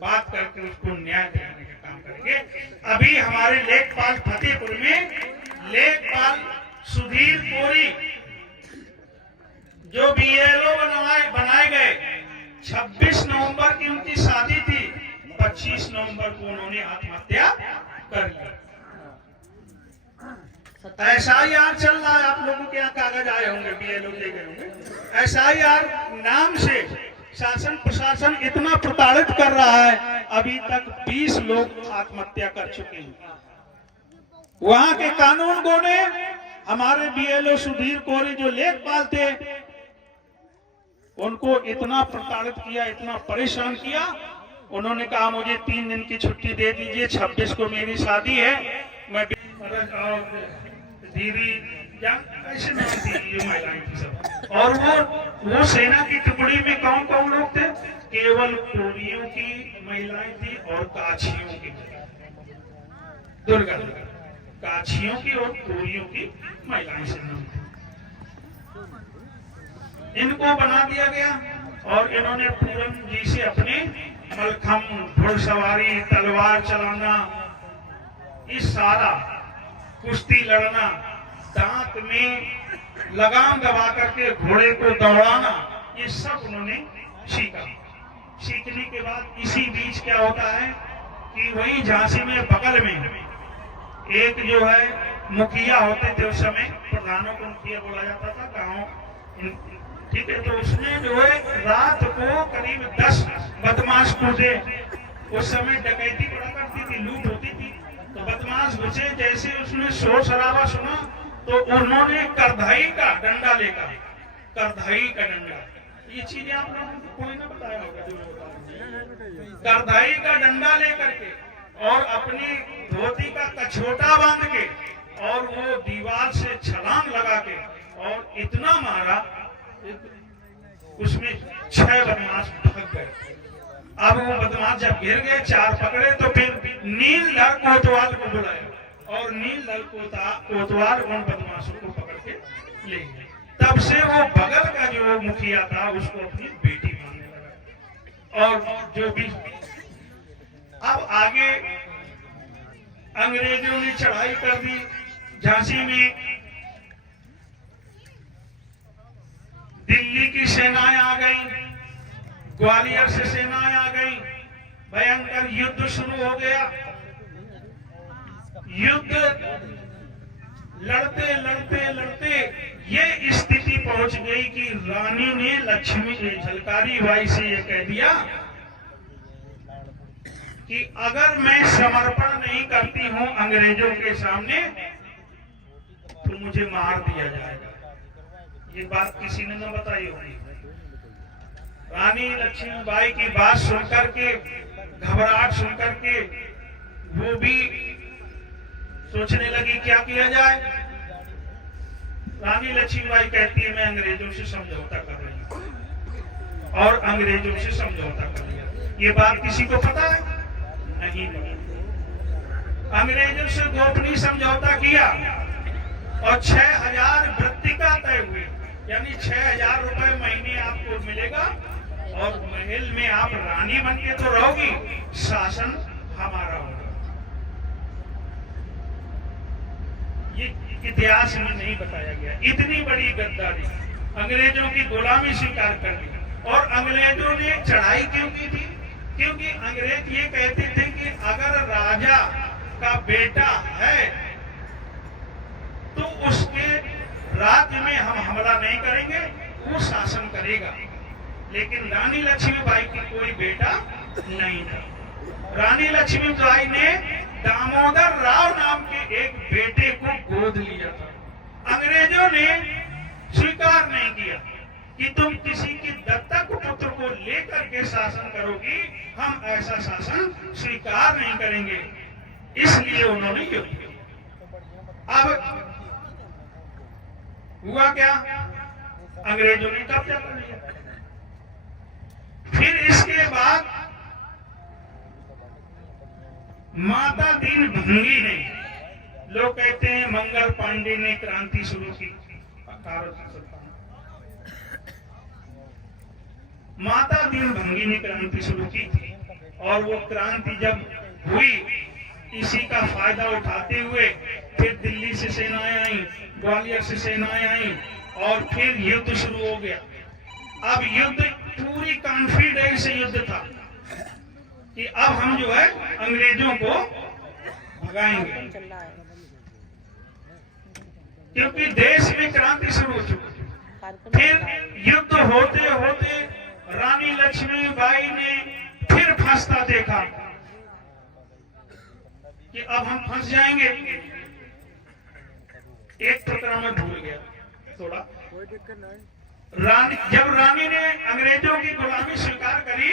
बात करके उसको न्याय दिलाने का काम करेंगे। अभी हमारे लेखपाल फतेहपुर में लेखपाल सुधीर कोरी जो बीएलओ बनाए गए, 26 नवंबर की उनकी शादी थी, 25 नवंबर को उन्होंने आत्महत्या कर ली। एसआईआर चल रहा है, आप लोगों के यहाँ कागज आए होंगे, बीएलओ ले गए होंगे। एसआईआर नाम से शासन प्रशासन इतना प्रताड़ित कर रहा है, अभी तक 20 लोग आत्महत्या कर चुके हैं। वहां के कानूनगो ने हमारे बीएलओ सुधीर कोरी जो लेखपाल थे उनको इतना प्रताड़ित किया, इतना परेशान किया। उन्होंने कहा मुझे 3 दिन की छुट्टी दे दीजिए, 26 को मेरी शादी है, मैं दीदी ऐसे नाम थी जो महिलाएं थी सब। और वो सेना की टुकड़ी में कौन कौन लोग थे? केवल कोरियों की महिलाएं थी और काछियों की, दुर्गा काछियों की और कोरियों की महिलाएं से नाम थी। इनको बना दिया गया और इन्होंने पूरन जी से अपने मलखम, घुड़सवारी, तलवार चलाना, इस सारा कुश्ती लड़ना, दांत में लगाम दबा करके घोड़े को दौड़ाना, ये सब उन्होंने सीखा। सीखने के बाद इसी बीच क्या होता है कि वही झांसी में बगल में एक जो है मुखिया होते थे, उस समय प्रधानों को मुखिया बोला जाता था गांव, ठीक है। तो उसने जो है रात को करीब 10 बदमाश कूदे। उस समय डकैती पड़ा करती थी, लूट होती थी, तो बदमाश घुसे, जैसे उसने शोर शराबा सुना तो उन्होंने करधाई का डंडा लेकर, करधाई का डंडा, ये चीजें आप लोगों को कोई ना बताया होगा, करधाई का डंडा लेकर के और अपनी धोती का कछोटा बांध के और वो दीवार से छलांग लगा के और इतना मारा, उसमें 6 बदमाश भाग गए। अब वो बदमाश जब गिर गए, 4 पकड़े, तो फिर नीलधर कोतवाल को बुलाया और नीलधर कोतवाल उन बदमाशों को पकड़ के ले गए। तब से वो बगल का जो मुखिया था उसको अपनी बेटी मानने लगा। और जो भी अब आगे अंग्रेजों ने चढ़ाई कर दी, झांसी में दिल्ली की सेनाएं आ गई, ग्वालियर से सेनाएं आ गई, भयंकर युद्ध शुरू हो गया। युद्ध लड़ते लड़ते लड़ते ये स्थिति पहुंच गई कि रानी ने लक्ष्मी झलकारी बाई से ये कह दिया कि अगर मैं समर्पण नहीं करती हूं अंग्रेजों के सामने तो मुझे मार दिया जाएगा। ये बात किसी ने न बताई होगी। रानी लक्ष्मीबाई की बात सुनकर के, घबराहट सुनकर के वो भी सोचने लगी क्या किया जाए। रानी लक्ष्मीबाई कहती है मैं अंग्रेजों से समझौता कर रही हूँ और अंग्रेजों से समझौता कर लिया। ये बात किसी को पता है? नहीं। अंग्रेजों से गोपनीय समझौता किया और 6000 वृत्तिका तय हुई, यानी 6000 रुपए महीने आपको मिलेगा और महल में आप रानी बन के तो रहोगी, शासन हमारा होगा। ये इतिहास में नहीं बताया गया। इतनी बड़ी गद्दारी, अंग्रेजों की गुलामी स्वीकार कर ली। और अंग्रेजों ने चढ़ाई क्यों की थी? क्योंकि अंग्रेज ये कहते थे कि अगर राजा का बेटा है तो उसके राज्य में हम हमला नहीं करेंगे, वो शासन करेगा। लेकिन रानी लक्ष्मीबाई की कोई बेटा नहीं था। रानी लक्ष्मीबाई ने दामोदर राव नाम के एक बेटे को गोद लिया था। अंग्रेजों ने स्वीकार नहीं किया कि तुम किसी की दत्तक पुत्र को लेकर के शासन करोगी, हम ऐसा शासन स्वीकार नहीं करेंगे। इसलिए उन्होंने युद्ध किया। अब हुआ क्या? अंग्रेजों ने कब्जा कर लिया। फिर इसके बाद माता दीन भंगी ने, लोग कहते हैं मंगल पांडे ने क्रांति शुरू की। माता दीन भंगी ने क्रांति शुरू की थी और वो क्रांति जब हुई, इसी का फायदा उठाते हुए फिर दिल्ली से सेनाएं आई, ग्वालियर से सेनाएं आई और फिर युद्ध शुरू हो गया। अब युद्ध पूरी कॉन्फिडेंस से युद्ध था कि अब हम जो है अंग्रेजों को भगाएंगे, क्योंकि देश में क्रांति शुरू हो चुकी। फिर युद्ध होते होते रानी लक्ष्मीबाई ने फिर फंसता देखा कि अब हम फंस जाएंगे। एक टुकड़ा में भूल गया थोड़ा। जब रानी ने अंग्रेजों की गुलामी स्वीकार करी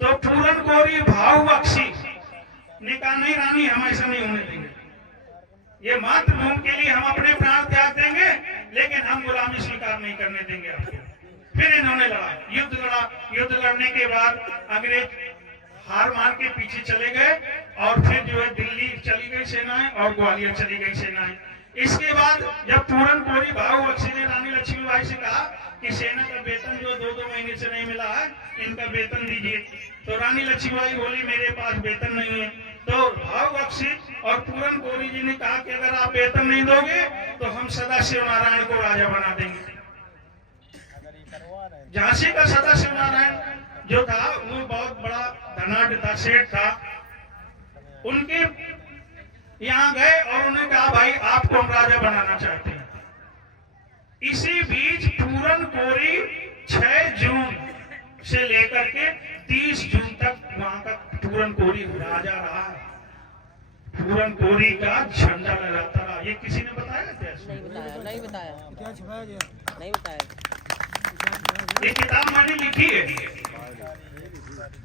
तो पूरन कोरी भाव बख्शी ने कहा, नहीं रानी, हम ऐसा नहीं होने देंगे, ये मातृभूमि के लिए हम अपने प्राण त्याग देंगे, लेकिन हम गुलामी स्वीकार नहीं करने देंगे आपको। फिर इन्होंने लड़ा, युद्ध लड़ा। युद्ध लड़ने के बाद अंग्रेज हार मार के पीछे चले गए और फिर जो है दिल्ली चली गई सेनाएं और ग्वालियर चली गई सेनाएं। इसके बाद जब पूरन कोरी भाव बख्शी ने रानी लक्ष्मीबाई से कहा कि सेना का वेतन जो 2-2 महीने से नहीं मिला है, इनका वेतन दीजिए, तो रानी लक्ष्मीबाई बोली मेरे पास वेतन नहीं है। तो भाव बख्शी और पूरन कोरी जी ने कहा कि अगर आप वेतन नहीं दोगे तो हम सदाशिव नारायण को राजा बना देंगे। झांसी का सदाशिव नारायण जो था वो बहुत बड़ा धनाढ्य था, सेठ था। उनके यहाँ गए और उन्होंने कहा भाई आपको हम राजा बनाना चाहते हैं। इसी बीच पूरन कोरी 6 जून से लेकर के 30 जून तक वहां का पूरन कोरी राजा रहा है। पूरन कोरी का झंडा लहराता रहा। ये किसी ने बताया क्या? नहीं बताया। ये किताब मैंने लिखी है।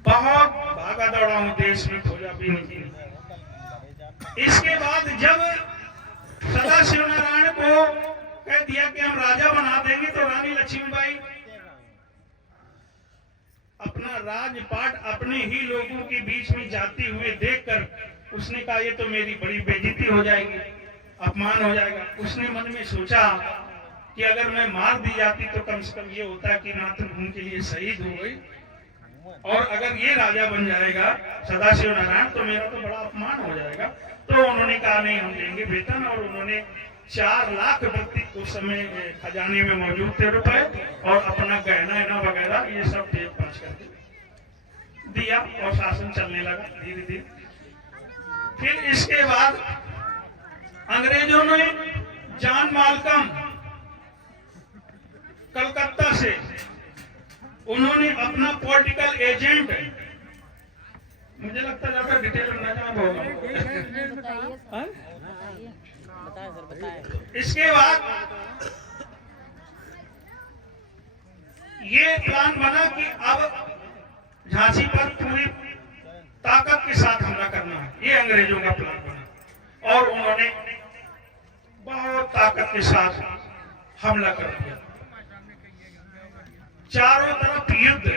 बहुत भागा दौड़ा हूं देश में, खोजा भी नहीं। इसके बाद जब सदाशिव नारायण को कह दिया कि हम राजा बना देंगे, तो रानी लक्ष्मीबाई अपना राजपाट अपने ही लोगों के बीच में जाते हुए देखकर उसने कहा ये तो मेरी बड़ी बेइज्जती हो जाएगी, अपमान हो जाएगा। उसने मन में सोचा कि अगर मैं मार दी जाती तो कम से कम ये होता कि मातृभूमि के लिए शहीद हो गई, और अगर ये राजा बन जाएगा सदाशिव नारायण तो मेरा तो बड़ा अपमान हो जाएगा। तो उन्होंने कहा नहीं, हम देंगे वेतन, और उन्होंने 4 लाख व्यक्ति उस समय खजाने में मौजूद थे रुपए, और अपना गहना वगैरह ये सब दे पाँच करके दिया और शासन चलने लगा धीरे धीरे। फिर इसके बाद अंग्रेजों ने जॉन माल्कम कलकत्ता से उन्होंने अपना पॉलिटिकल एजेंट, मुझे लगता है ज्यादा डिटेल में ना जाना होगा। इसके बाद ये प्लान बना कि अब झांसी पर पूरी ताकत के साथ हमला करना है। ये अंग्रेजों का प्लान बना और उन्होंने बहुत ताकत के साथ हमला कर दिया। चारों तरफ युद्ध।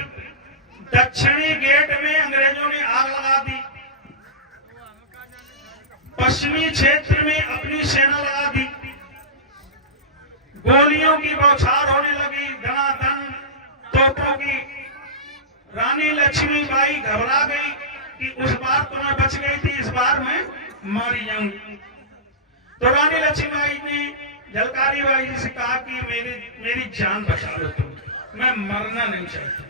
दक्षिणी गेट में अंग्रेजों ने आग लगा दी, पश्चिमी क्षेत्र में अपनी सेना लगा दी, गोलियों की बौछार होने लगी, धनाधन तोपों की। रानी लक्ष्मीबाई घबरा गई कि उस बार तो मैं बच गई थी, इस बार मैं मारी जाऊंगी। तो रानी लक्ष्मीबाई ने झलकारी बाई जी से कहा कि मेरी जान बचा लो तुम, मैं मरना नहीं चाहती।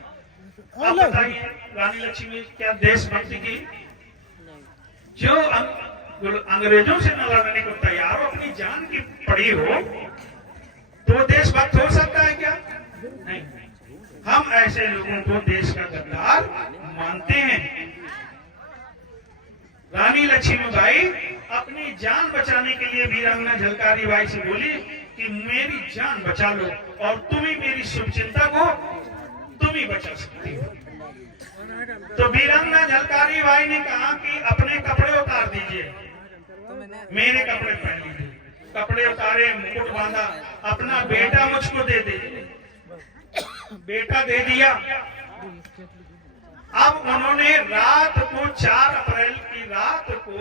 आप बताइए रानी लक्ष्मी क्या देशभक्ति की, जो अंग्रेजों से न लड़ने को तैयार हो, अपनी जान की पड़ी हो, तो देशभक्त हो सकता है क्या? नहीं। हम ऐसे लोगों को देश का गद्दार मानते हैं। रानी लक्ष्मीबाई अपनी जान बचाने के लिए वीरांगना झलकारी बाई से बोली कि मेरी जान बचा लो, और तुम ही मेरी शुभचिंता को तुम ही बचा सकती हो। तो वीरांगना झलकारी बाई ने कहा कि अपने कपड़े उतार दीजिए, मेरे कपड़े पहन लीजिए। कपड़े उतारे, मुकुट बांधा, अपना बेटा मुझको दे दे। बेटा दे दिया। अब उन्होंने रात को 4 अप्रैल की रात को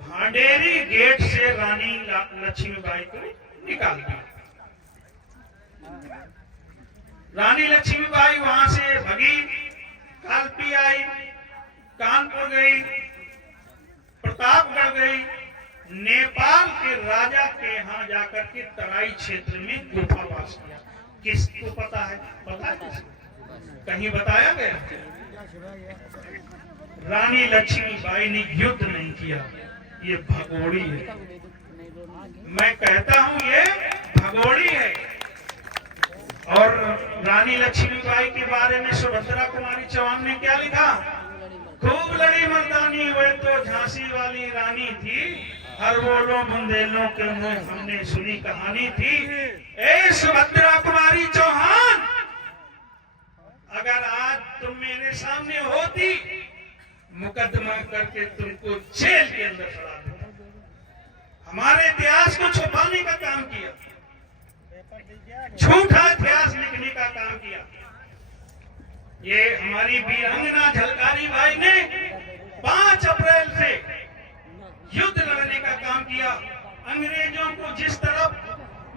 भांडेरी गेट से रानी लक्ष्मीबाई को निकाल दिया। रानी लक्ष्मीबाई वहां से भगी, कालपी आई, गई, प्रतापगढ़ गई, नेपाल के राजा के यहाँ जाकर के तराई क्षेत्र में गुफावास किया। किसको पता है? पता है किसको? कहीं बताया गया? रानी लक्ष्मीबाई ने युद्ध नहीं किया, ये भगोड़ी है। मैं कहता हूं ये भगोड़ी है। और रानी लक्ष्मीबाई के बारे में सुभद्रा कुमारी चौहान ने क्या लिखा? खूब लड़ी मर्दानी वे तो झांसी वाली रानी थी, हर बोलो बुंदेलों के मुंह हमने सुनी कहानी थी। ए सुभद्रा कुमारी चौहान, अगर आज तुम मेरे सामने होती, मुकदमा करके तुमको जेल के अंदर चला देता। हमारे इतिहास को छुपाने का काम किया, झूठा इतिहास लिखने का काम किया। ये हमारी वीरांगना झलकारी बाई ने 5 अप्रैल से युद्ध लड़ने का काम किया। अंग्रेजों को जिस तरफ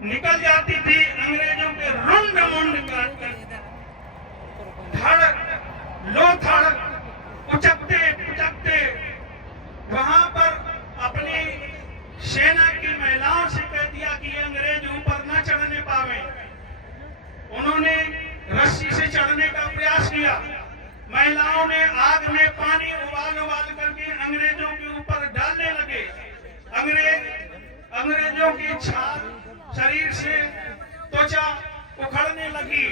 निकल जाती थी, अंग्रेजों के रुंड मुंड काट कर धड़ लोथड़ उचकते पुचकते वहां पर अपनी सेना की महिलाओं से कह दिया कि अंग्रेज ऊपर न चढ़ने पावे। उन्होंने रस्सी से चढ़ने का प्रयास किया। महिलाओं ने आग में पानी उबाल उबाल करके अंग्रेजों के ऊपर डालने लगे। अंग्रेजों की छाल शरीर से त्वचा उखड़ने लगी,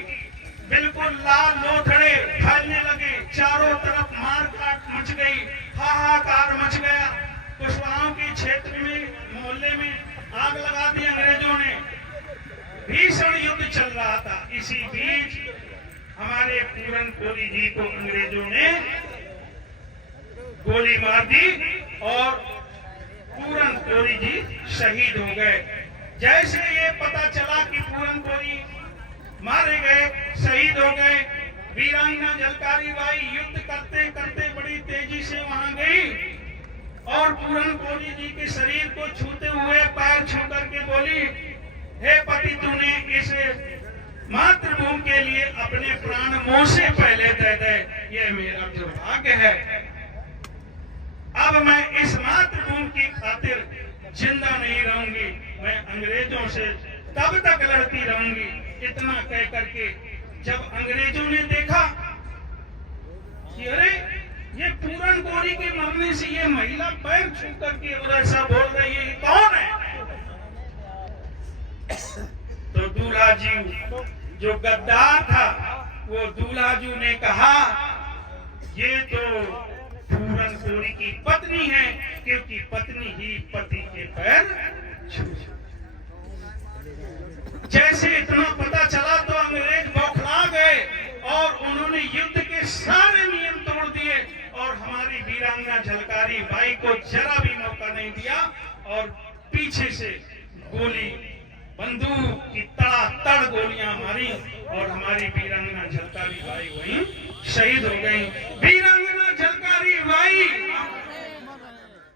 बिल्कुल लाल लोथड़े फैलने लगे, चारों तरफ मार काट मच गई, हाहाकार मच गया। कुशवाहाओं के क्षेत्र में मोहल्ले में आग लगा दी अंग्रेजों ने। भीषण युद्ध चल रहा था। इसी बीच हमारे पूरन कोली जी को अंग्रेजों ने गोली मार दी और पूरन कोली जी शहीद हो गए। जैसे ये पता चला कि पूरन कोली मारे गए, शहीद हो गए, वीरांगना झलकारी बाई युद्ध करते करते बड़ी तेजी से वहां गई और पूरन कोली जी के शरीर को छूते हुए पैर छू करके बोली, हे पति, तूने इस मातृभूमि के लिए अपने प्राण मुंह से पहले दे दे, ये मेरा दुर्भाग्य है। अब मैं इस मातृभूमि की खातिर जिंदा नहीं रहूंगी, मैं अंग्रेजों से तब तक लड़ती रहूंगी। इतना कह करके जब अंग्रेजों ने देखा कि अरे ये पूरन कोली के मरने से ये महिला पैर छू करके और ऐसा बोल रही है, ये कौन है? तो दूल्हा जी जो गद्दार था, वो दूल्हा जी ने कहा, ये तो पूरन कोली की पत्नी है, क्योंकि पत्नी ही पति के पैर छू। जैसे इतना पता चला तो अंग्रेज बौखला गए और उन्होंने युद्ध के सारे नियम तोड़ दिए और हमारी वीरांगना झलकारी बाई को जरा भी मौका नहीं दिया और पीछे से गोली, बंदूक की तड़ातड़ गोलियां मारी और हमारी वीरांगना झलकारी बाई वहीं शहीद हो गई। वीरांगना झलकारी बाई,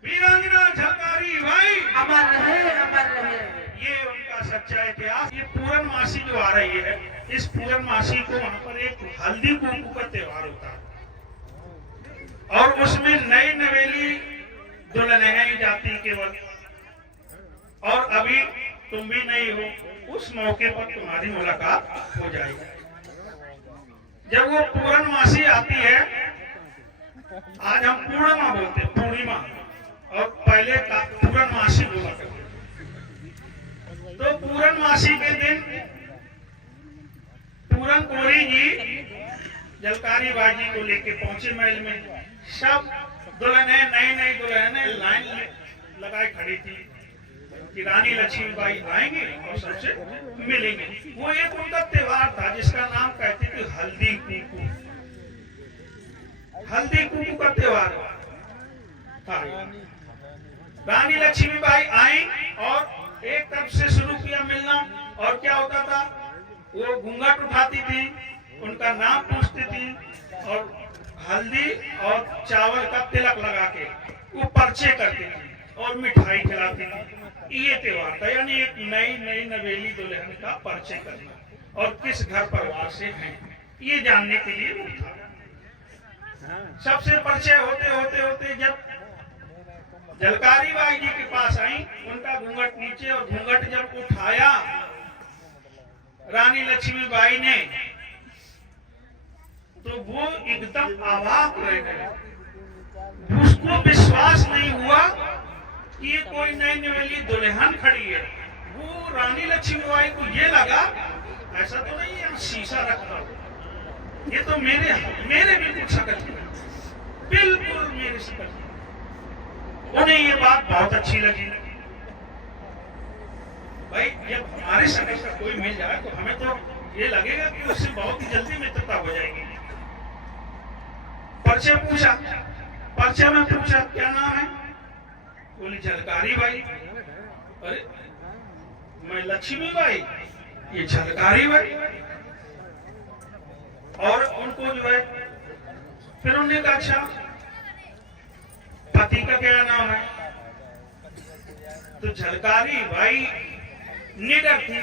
वीरांगना झलकारी बाई अमर रहे, अमर रहे। ये उनका सच्चा इतिहास। ये पूरन मासी जो आ रही है, इस पूरन मासी को वहां पर एक हल्दी कुमकुम का त्योहार होता है और उसमें नई नवेली दुल्हनें जाती केवल, और अभी तुम भी नहीं हो, उस मौके पर तुम्हारी मुलाकात हो जाएगी। जब वो पूरन मासी आती है, आज हम पूर्णिमा बोलते हैं, पूर्णिमा, और पहले का पूरन मासी बोला करते। तो पूरन मासी के दिन पूरन कोली जी झलकारी बाई जी को लेके पहुंचे महल में। सब दुल्हनें, नई नई दुल्हनें लाइन लगाए खड़ी थी कि रानी लक्ष्मीबाई आएंगे और सबसे मिलेंगे। वो एक उनका त्योहार था जिसका नाम कहते थे हल्दी कुमकुम। हल्दी कुमकुम का त्योहार था। रानी लक्ष्मीबाई आई और एक तरफ से शुरू किया मिलना, और क्या होता था, वो घूंघट उठाती थी, उनका नाम पूछती थी और हल्दी और चावल का तिलक लगा के वो पर्चे करती थी और मिठाई खिलाती थी। ये त्योहार था, यानी एक नई नई नवेली दुल्हन का परिचय करना और किस घर परिवार से हैं ये जानने के लिए वो था। सबसे परिचय होते होते होते जब झलकारी बाई जी के पास आई, उनका घूंघट नीचे और घूंघट जब उठाया रानी लक्ष्मीबाई ने, तो वो एकदम अवाक रह गए। उसको विश्वास नहीं हुआ कि ये कोई नई नवेली दुल्हन खड़ी है। वो रानी लक्ष्मीबाई को ये लगा ऐसा तो नहीं है शीशा रखा हो, ये तो मेरे बिल्कुल शक्ल है, बिल्कुल मेरी शक्ल। उन्हें ये बात बहुत अच्छी लगी। भाई जब हमारे शक्ल का कोई मिल जाए तो हमें तो ये लगेगा कि उससे बहुत ही जल्दी मित्रता हो जाएगी। परिचय पूछा, परिचय में पूछा क्या नाम है? बोली झलकारी बाई। अरे मैं लक्ष्मी बाई, ये झलकारी बाई। और उनको जो है फिर उन्होंने कहा अच्छा पति का क्या नाम है? तो झलकारी बाई निडर थी,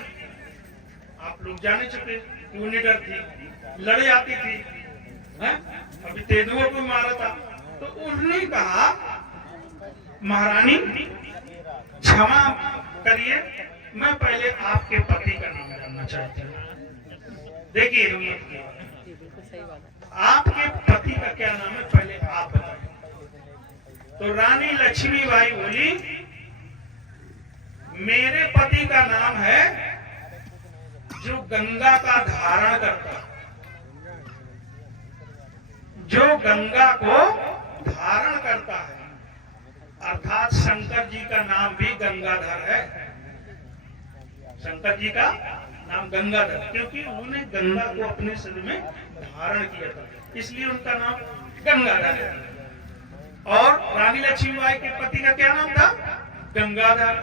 आप लोग जाने चुके कि वो निडर थी, लड़ जाती थी, है? अभी तेंदुओं को मारा था। तो उन्होंने कहा महारानी क्षमा करिए, मैं पहले आपके पति का नाम जानना चाहती हूँ। देखिए आपके पति का क्या नाम है पहले आप बताइए। तो रानी लक्ष्मीबाई बोली मेरे पति का नाम है जो गंगा का धारण करता, जो गंगा को धारण करता है, अर्थात शंकर जी का नाम भी गंगाधर है। शंकर जी का नाम गंगाधर, क्योंकि उन्होंने गंगा को अपने शरीर में धारण किया था, इसलिए उनका नाम गंगाधर है। और रानी लक्ष्मीबाई के पति का क्या नाम था? गंगाधर,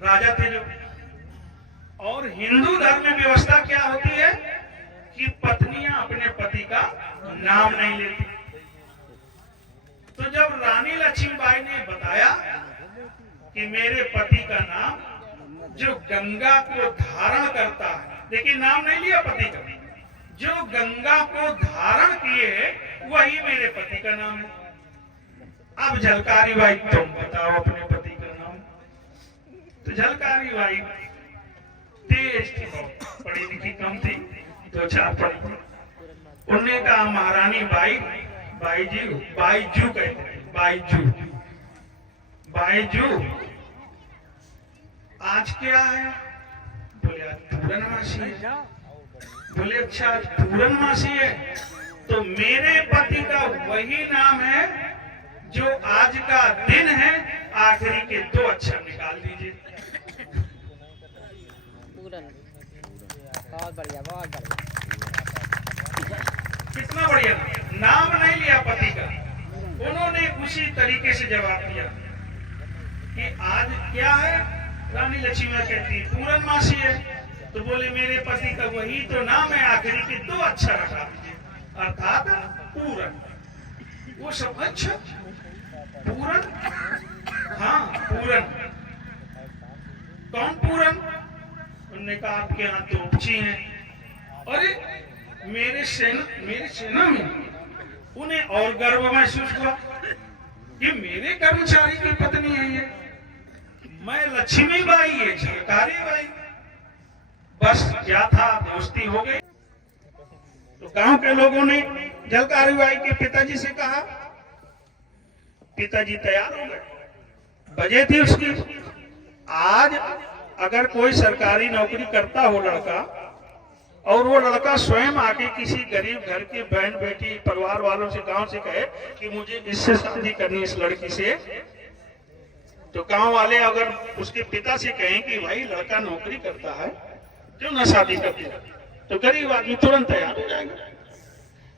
राजा थे जो। और हिंदू धर्म में व्यवस्था क्या होती है कि पत्नियां अपने पति का नाम नहीं लेती। तो जब रानी लक्ष्मीबाई ने बताया कि मेरे पति का नाम जो गंगा को धारण करता है, लेकिन नाम नहीं लिया पति का, जो गंगा को धारण किए वही मेरे पति का नाम है। अब झलकारी बाई तुम बताओ अपने पति का नाम। तो झलकारी बाई तेज थी, पढ़ी लिखी कम थी, 2-4 पढ़ी थी। उन्होंने कहा महारानी बाई, बाईजू कहते हैं, बाईजू आज क्या है? बोले आज पूर्णमासी है। बोले अच्छा आज पूर्णमासी है, तो मेरे पति का वही नाम है जो आज का दिन है, आखिरी के 2 अक्षर निकाल दीजिए। बहुत बढ़िया, बहुत बढ़िया। कितना बढ़िया, नाम नहीं लिया पति का। उन्होंने उसी तरीके से जवाब दिया कि आज क्या है? रानी लक्ष्मी कहती पूर्णमासी है, तो बोले मेरे पति का वही तो नाम है, आखिरी के 2 अक्षर रखा दीजिए, अर्थात पूरन। वो सब अच्छा पूरन, हाँ पूरन। कौन पूरन? उन्होंने कहा आपके यहाँ तोपची हैं। अरे मेरे सेना में उन्हें और गर्व महसूस हुआ कि मेरे कर्मचारी की पत्नी है ये, मैं लक्ष्मी बाई, ये झलकारी बाई। बस क्या था, दोस्ती हो गई। तो गांव के लोगों ने झलकारी बाई के पिताजी से कहा, पिताजी तैयार हो गए, बजे थी उसकी। आज अगर कोई सरकारी नौकरी करता हो लड़का, और वो लड़का स्वयं आके किसी गरीब घर के बहन बेटी परिवार वालों से, गांव से कहे कि मुझे इससे शादी करनी, इस लड़की से, तो गांव वाले अगर उसके पिता से कहें कि भाई लड़का नौकरी करता है क्यों ना शादी करते, तो गरीब आदमी तुरंत तैयार हो जाएगा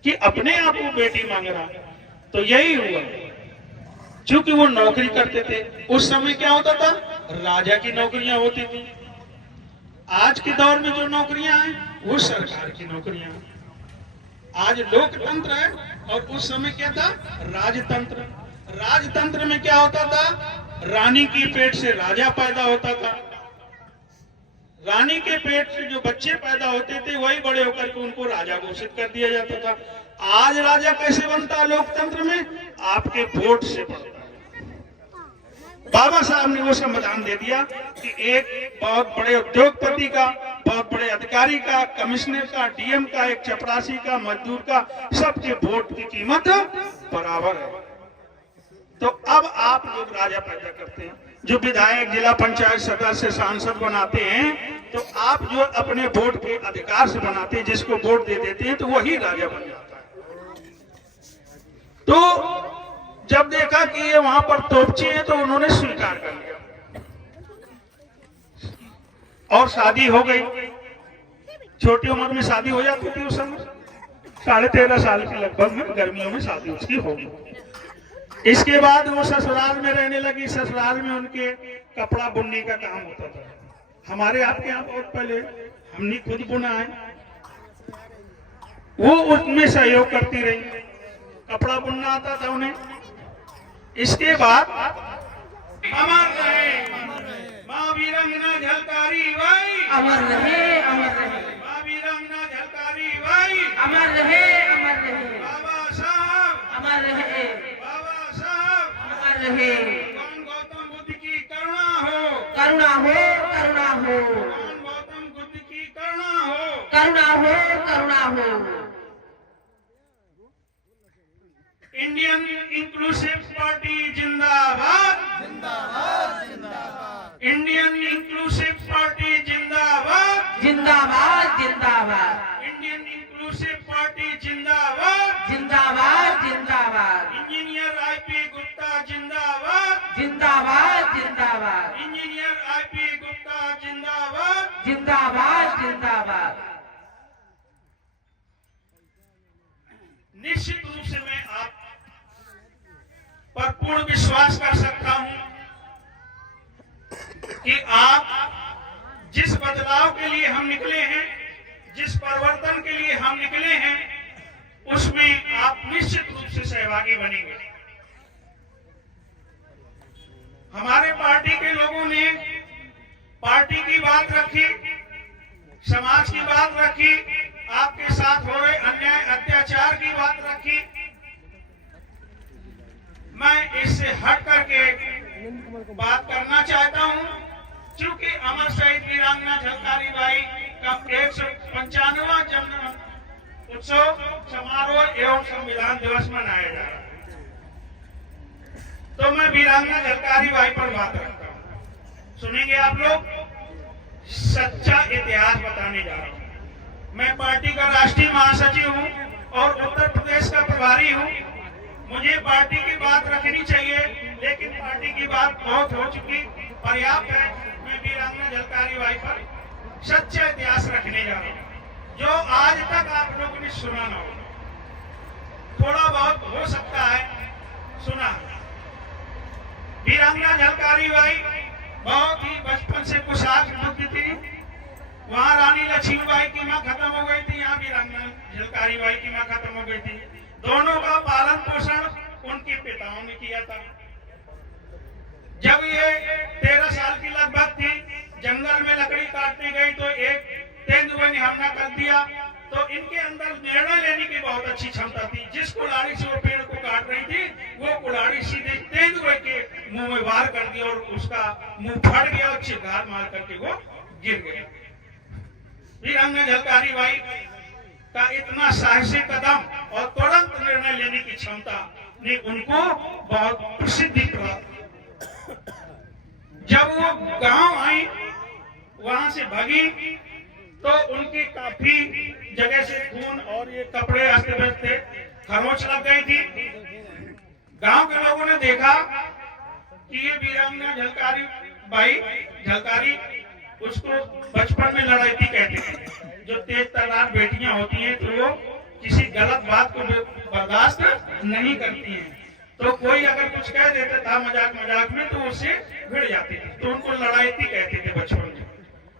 कि अपने आप वो बेटी मांग रहा। तो यही हुआ, क्योंकि वो नौकरी करते थे। उस समय क्या होता था? राजा की नौकरियां होती थी। आज के दौर में जो नौकरियां हैं वो सरकार की नौकरियां हैं। आज लोकतंत्र है और उस समय क्या था? राजतंत्र। राजतंत्र में क्या होता था? रानी की पेट से राजा पैदा होता था। रानी के पेट से जो बच्चे पैदा होते थे वही बड़े होकर के उनको राजा घोषित कर दिया जाता था। आज राजा कैसे बनता है लोकतंत्र में? आपके वोट से बनता है। बाबा साहब ने वो संविधान दे दिया कि एक बहुत बड़े उद्योगपति का, बहुत बड़े अधिकारी का, कमिश्नर का, डीएम का, एक चपरासी का, मजदूर का, सबके वोट की कीमत बराबर है। तो अब आप लोग राजा पैदा करते हैं, जो विधायक, जिला पंचायत सदस्य, सांसद बनाते हैं, तो आप जो अपने वोट के अधिकार से बनाते हैं, जिसको वोट दे देते हैं, तो वही राजा बन जाता है। तो जब देखा कि ये वहां पर तोपची है, तो उन्होंने स्वीकार कर लिया और शादी हो गई। छोटी उम्र में शादी हो जाती थी उस समय, 13.5 साल के लगभग में गर्मियों में शादी उसकी होगी। इसके बाद वो ससुराल में रहने लगी। ससुराल में उनके कपड़ा बुनने का काम होता था। हमारे आपके यहाँ बहुत पहले हमने खुद बुना है। वो उसमें सहयोग करती रही, कपड़ा बुनना आता था उन्हें। इसके बाद अमर रहे माँ वीरंगना झलकारी बाई, अमर रहे, अमर रहे, माँ वीरंगना झलकारी बाई, अमर रहे, अमर रहे, बाबा साहब, अमर रहे, बाबा साहब, अमर रहे। भगवान गौतम बुद्ध की करुणा हो, करुणा हो, करुणा हो, भगवान गौतम बुद्ध की करुणा हो, करुणा हो, करुणा हो। इंडियन इंक्लूसिव पार्टी जिंदाबाद, जिंदाबाद, जिंदाबाद। इंडियन इंक्लूसिव पार्टी जिंदाबाद, जिंदाबाद, जिंदाबाद, इंडियन इंक्लूसिव पार्टी जिंदाबाद, जिंदाबाद, जिंदाबाद, इंजीनियर आईपी गुप्ता जिंदाबाद, जिंदाबाद, जिंदाबाद, इंजीनियर आईपी गुप्ता जिंदाबाद, जिंदाबाद, जिंदाबाद। निश्चित रूप से मैं आप पर पूर्ण विश्वास कर सकता हूं कि आप जिस बदलाव के लिए हम निकले हैं, जिस परिवर्तन के लिए हम निकले हैं, उसमें आप निश्चित रूप से सहभागी बनेंगे। हमारे पार्टी के लोगों ने पार्टी की बात रखी, समाज की बात रखी, आपके साथ हो रहे अन्याय अत्याचार की बात रखी। मैं इससे हट करके बात करना चाहता हूं, क्योंकि अमर शहीद वीरांगना झलकारी बाई का 195वां जन्म उत्सव समारोह एवं संविधान दिवस मनाया जा रहा है। तो मैं वीरांगना झलकारी बाई पर बात रखता हूं। सुनेंगे आप लोग, सच्चा इतिहास बताने जा रहा हूं। मैं पार्टी का राष्ट्रीय महासचिव हूं और उत्तर प्रदेश का प्रभारी हूं। मुझे पार्टी की बात रखनी चाहिए, लेकिन पार्टी की बात बहुत हो चुकी, पर्याप्त है। मैं वीरांगना झलकारी बाई पर सच्चा इतिहास रखने जा रहा हूं, जो आज तक आप लोगों ने सुना ना हो। थोड़ा बहुत हो सकता है सुना। वीरांगना झलकारी बाई बहुत ही बचपन से कुशाग्र बुद्धि थी। वहां रानी लक्ष्मीबाई की मां खत्म हो गई थी, यहाँ वीरांगना झलकारी बाई की मां खत्म हो गई थी। दोनों का पालन पोषण उनके पिताओं ने किया था। जब ये 13 साल की लगभग थी, जंगल में लकड़ी काटने गई तो एक तेंदुए ने हमला कर दिया। तो इनके अंदर निर्णय लेने की बहुत अच्छी क्षमता थी। जिस कुल्हाड़ी से वो पेड़ को काट रही थी, वो कुल्हाड़ी सीधे तेंदुए के मुंह में वार कर दी और उसका मुंह फट गया और चिंगार मार करके वो गिर गया। वीरांगना झलकारी बाई का इतना साहसिक कदम और तुरंत निर्णय लेने की क्षमता ने उनको बहुत प्रसिद्धि प्राप्त। जब वो गांव आई, वहां से भागी, तो उनकी काफी जगह से खून और ये कपड़े अस्त व्यस्त थे, खरोंच लग गई थी। गांव के लोगों ने देखा कि ये वीरांगना झलकारी बाई झलकारी, उसको बचपन में लड़ाई कहते हैं। जो तेज तर्रार बेटियां होती हैं, तो वो किसी गलत बात को बर्दाश्त नहीं करती हैं। तो कोई अगर कुछ कह देता था मजाक मजाक में, तो उससे भिड़ जाती थी। तो उनको लड़ाईती कहते थे बचपन में,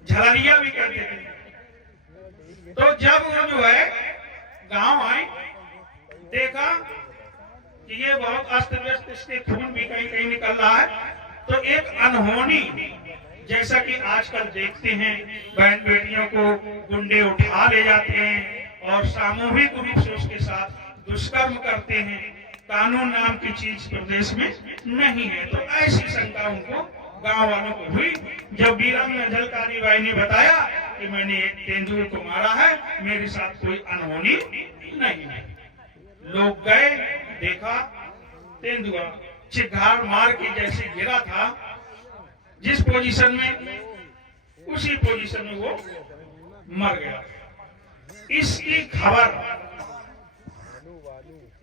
झलरिया भी कहते थे। तो जब वो जो है गांव आए, देखा कि ये बहुत अस्त व्यस्त, इसके खून भी कहीं कहीं निकल रहा है। तो एक अनहोनी, जैसा कि आजकल देखते हैं, बहन बेटियों को गुंडे उठा ले जाते हैं और सामूहिक रूप से उसके साथ दुष्कर्म करते हैं। कानून नाम की चीज प्रदेश में नहीं है। तो ऐसी शंका उनको गांव वालों को हुई। जब वीरांगना झलकारी बाई ने बताया कि मैंने एक तेंदुए को मारा है, मेरे साथ कोई अनहोनी नहीं है। लोग गए, देखा तेंदुआ चिघाड़ मार के जैसे गिरा था, जिस पोजीशन में, उसी पोजीशन में वो मर गया। इसकी खबर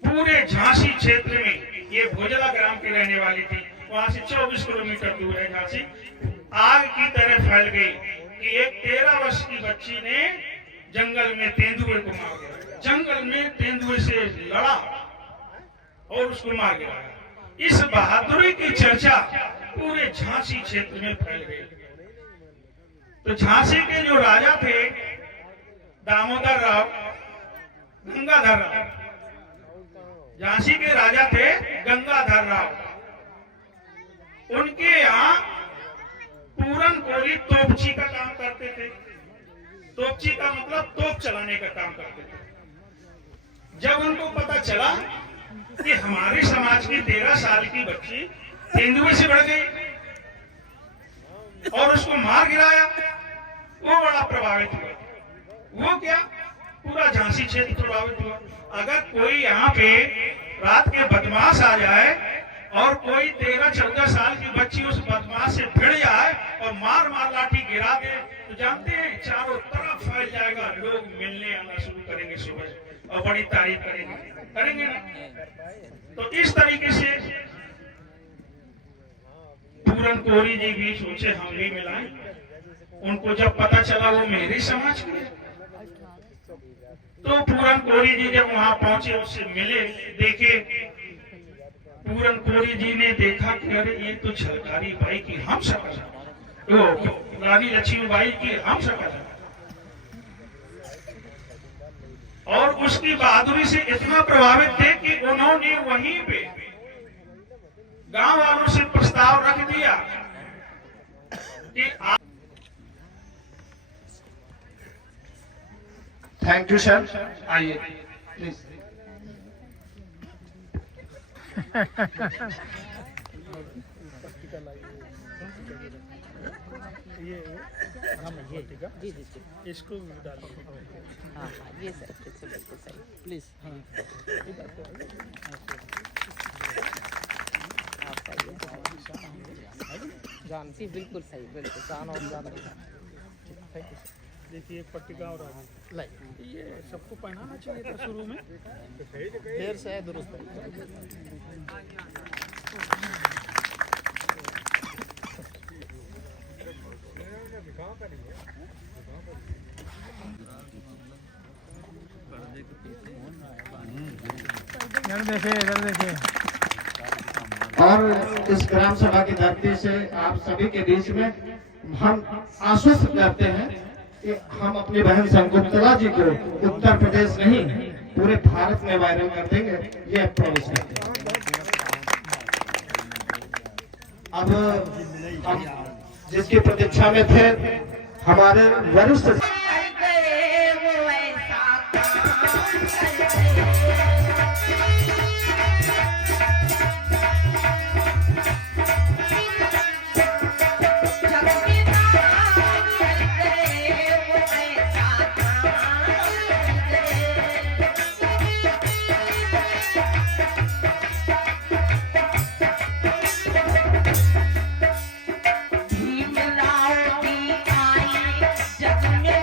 पूरे झांसी क्षेत्र में, ये भोजला ग्राम की रहने वाली थी, वहां से 24 किलोमीटर दूर है झांसी, आग की तरह फैल गई कि एक 13 वर्ष की बच्ची ने जंगल में तेंदुए को मार दिया। जंगल में तेंदुए से लड़ा और उसको मार गिराया। इस बहादुरी की चर्चा पूरे झांसी क्षेत्र में फैल गई। तो झांसी के जो राजा थे दामोदर राव, गंगाधर राव, झांसी के राजा थे गंगाधर राव, उनके यहाँ पूरन कोली तोपची का काम करते थे। तोपची का मतलब तोप चलाने का काम करते थे। जब उनको पता चला कि हमारे समाज की 13 साल की बच्ची तेंदुए से बढ़ गई और उसको मार गिराया, वो बड़ा प्रभावित हुआ। वो क्या, पूरा झांसी क्षेत्र प्रभावित हुआ। अगर कोई यहाँ पे रात के बदमाश आ जाए और कोई 13-14 साल की बच्ची उस बदमाश से भिड़ जाए और मार मार लाठी गिरा दे, तो जानते हैं चारों तरफ फैल जाएगा। लोग मिलने आना शुरू करेंगे सुबह और बड़ी तारीफ करेंगे ना। तो इस तरीके से पूरन कोरी जी भी सोचे हम भी मिलाएं। उनको जब पता चला वो मेरे समाज के, तो पूरन कोरी जी जब वहां पहुंचे, उससे मिले, देखे, पूरन कोरी जी ने देखा कि अरे ये तो झलकारी बाई की हम शक्ल है, तो रानी लक्ष्मीबाई की हम शक्ल है। और उसकी बहादुरी से इतना प्रभावित थे कि उन्होंने वहीं पे गांव वालों से प्रस्ताव रख दिया कि थैंक यू सर, आइए प्लीज। इसको डालिए। हाँ ये सर बिल्कुल सही प्लीज। हाँ आपका ये जानसी बिल्कुल सही, बिल्कुल जान और जान। देखिए एक पट्टिका और लाइक ये सबको पहनाना चाहिए था शुरू में, फिर से दुरुस्त। इधर देखिए, इधर देखिए। और इस ग्राम सभा की धरती से आप सभी के बीच में हम आश्वस्त करते हैं कि हम अपनी बहन शकुंतला जी को उत्तर प्रदेश नहीं पूरे भारत में वायरल कर देंगे, ये प्रॉमिस करते हैं। अब हम जिसकी प्रतीक्षा में थे हमारे वरिष्ठ भीमराव की आई जग में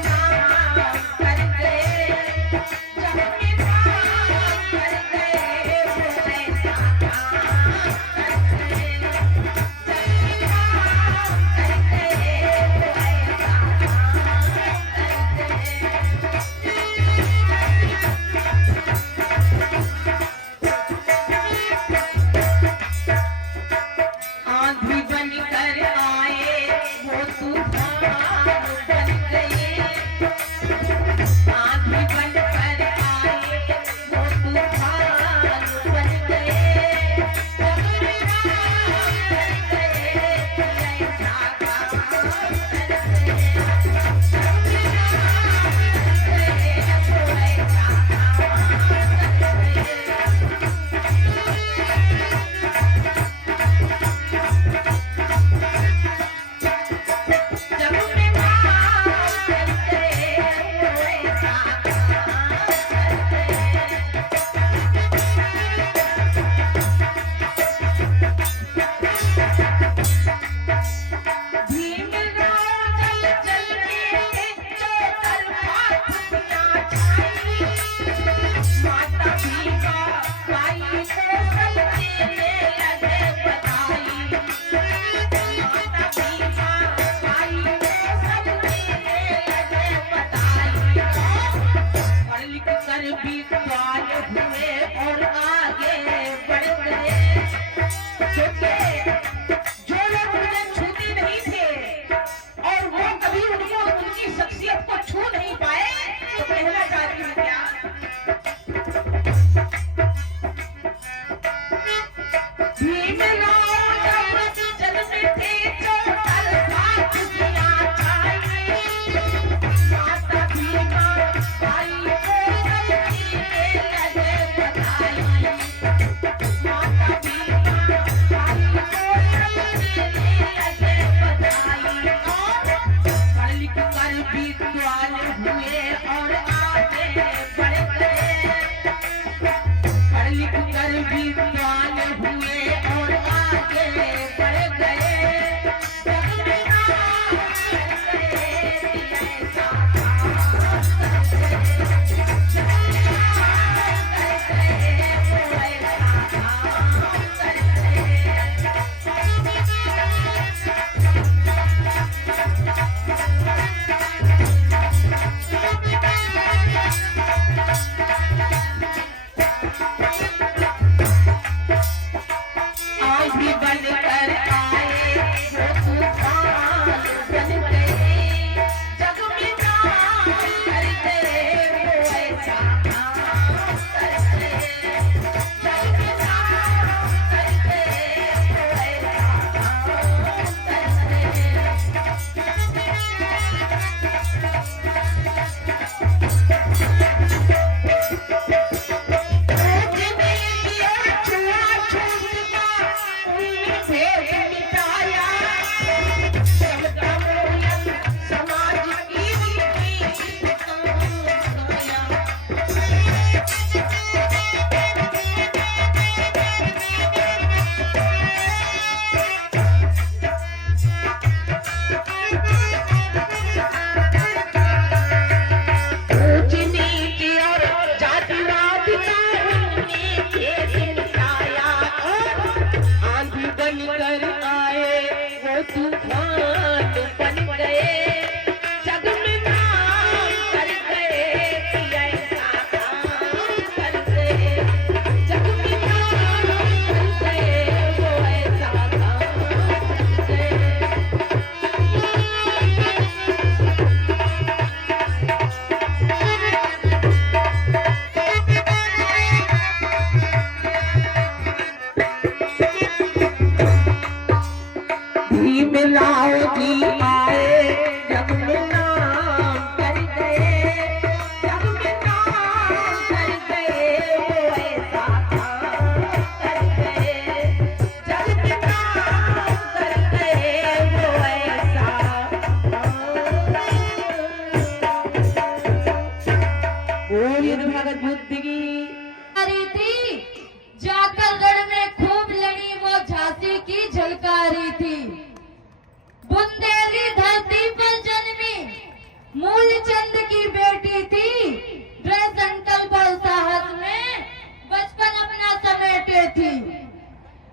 थी।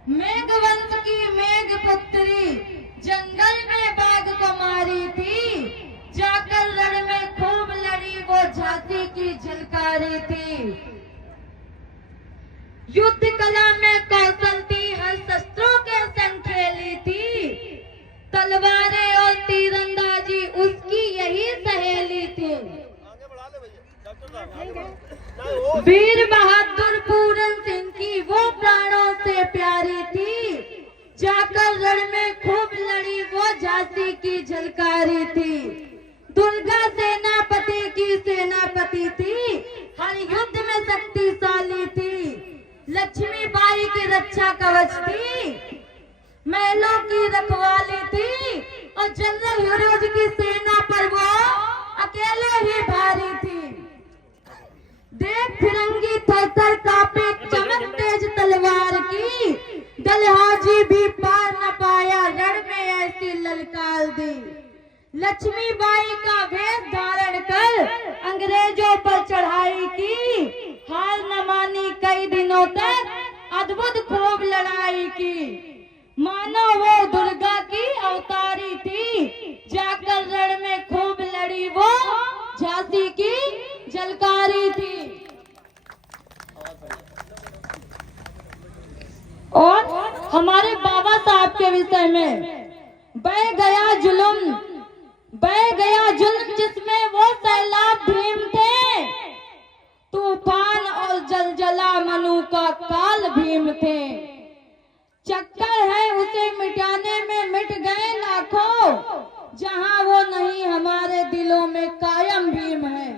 मेघवंश की मेघ पुत्री जंगल में बाघ को मारी थी। जाकर रण में खूब लड़ी वो झांसी की झलकारी थी। युद्ध कला में कौशल थी, हर शस्त्रों के संग खेली थी। तलवारें और तीरंदाजी उसकी यही सहेली थी। वीर बहादुर पूरन सिंह की वो प्राणों से प्यारी थी। जाकर रण में खूब लड़ी वो झांसी की झलकारी थी। दुर्गा सेनापति की सेनापति थी, हर युद्ध में शक्तिशाली थी। लक्ष्मी बाई की रक्षा कवच थी, महलों की रखवाली थी। और जनरल फिरोज की सेना पर वो अकेले ही भारी थी। देख फिरंगी थर-थर कांपे चमक तेज तलवार की। दलहाजी भी पार न पाया, रण में ऐसी ललकार दी। लक्ष्मी बाई का वेश धारण कर अंग्रेजों पर चढ़ाई की। हार न मानी कई दिनों तक, अद्भुत खूब लड़ाई की। मानो वो दुर्गा की अवतारी थी। जाकर रण में खूब लड़ी वो झांसी की झलकारी थी। और हमारे बाबा साहब के विषय में, बह गया जुल्म जिसमें वो सैलाब भीम थे। तूफान और जलजला मनु का काल भीम थे। चक्कर है उसे मिटाने में मिट गए लाखों। जहां वो नहीं हमारे दिलों में कायम भीम है।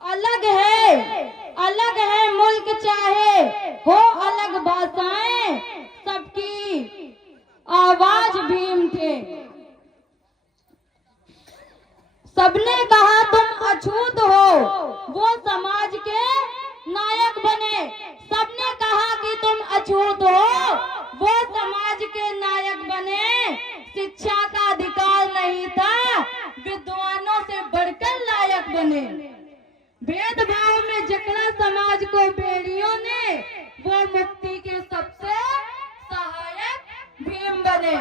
अलग है मुल्क चाहे हो अलग भाषाएं, सबकी आवाज भीम थे। सबने कहा तुम अछूत हो, वो समाज के नायक बने। सबने कहा कि तुम अछूत हो, वो समाज के नायक बने। शिक्षा का अधिकार नहीं था, विद्वानों से बढ़कर लायक बने। भेदभाव में जकड़ा समाज को बेड़ियों ने, वो मुक्ति के सबसे सहायक भीम बने।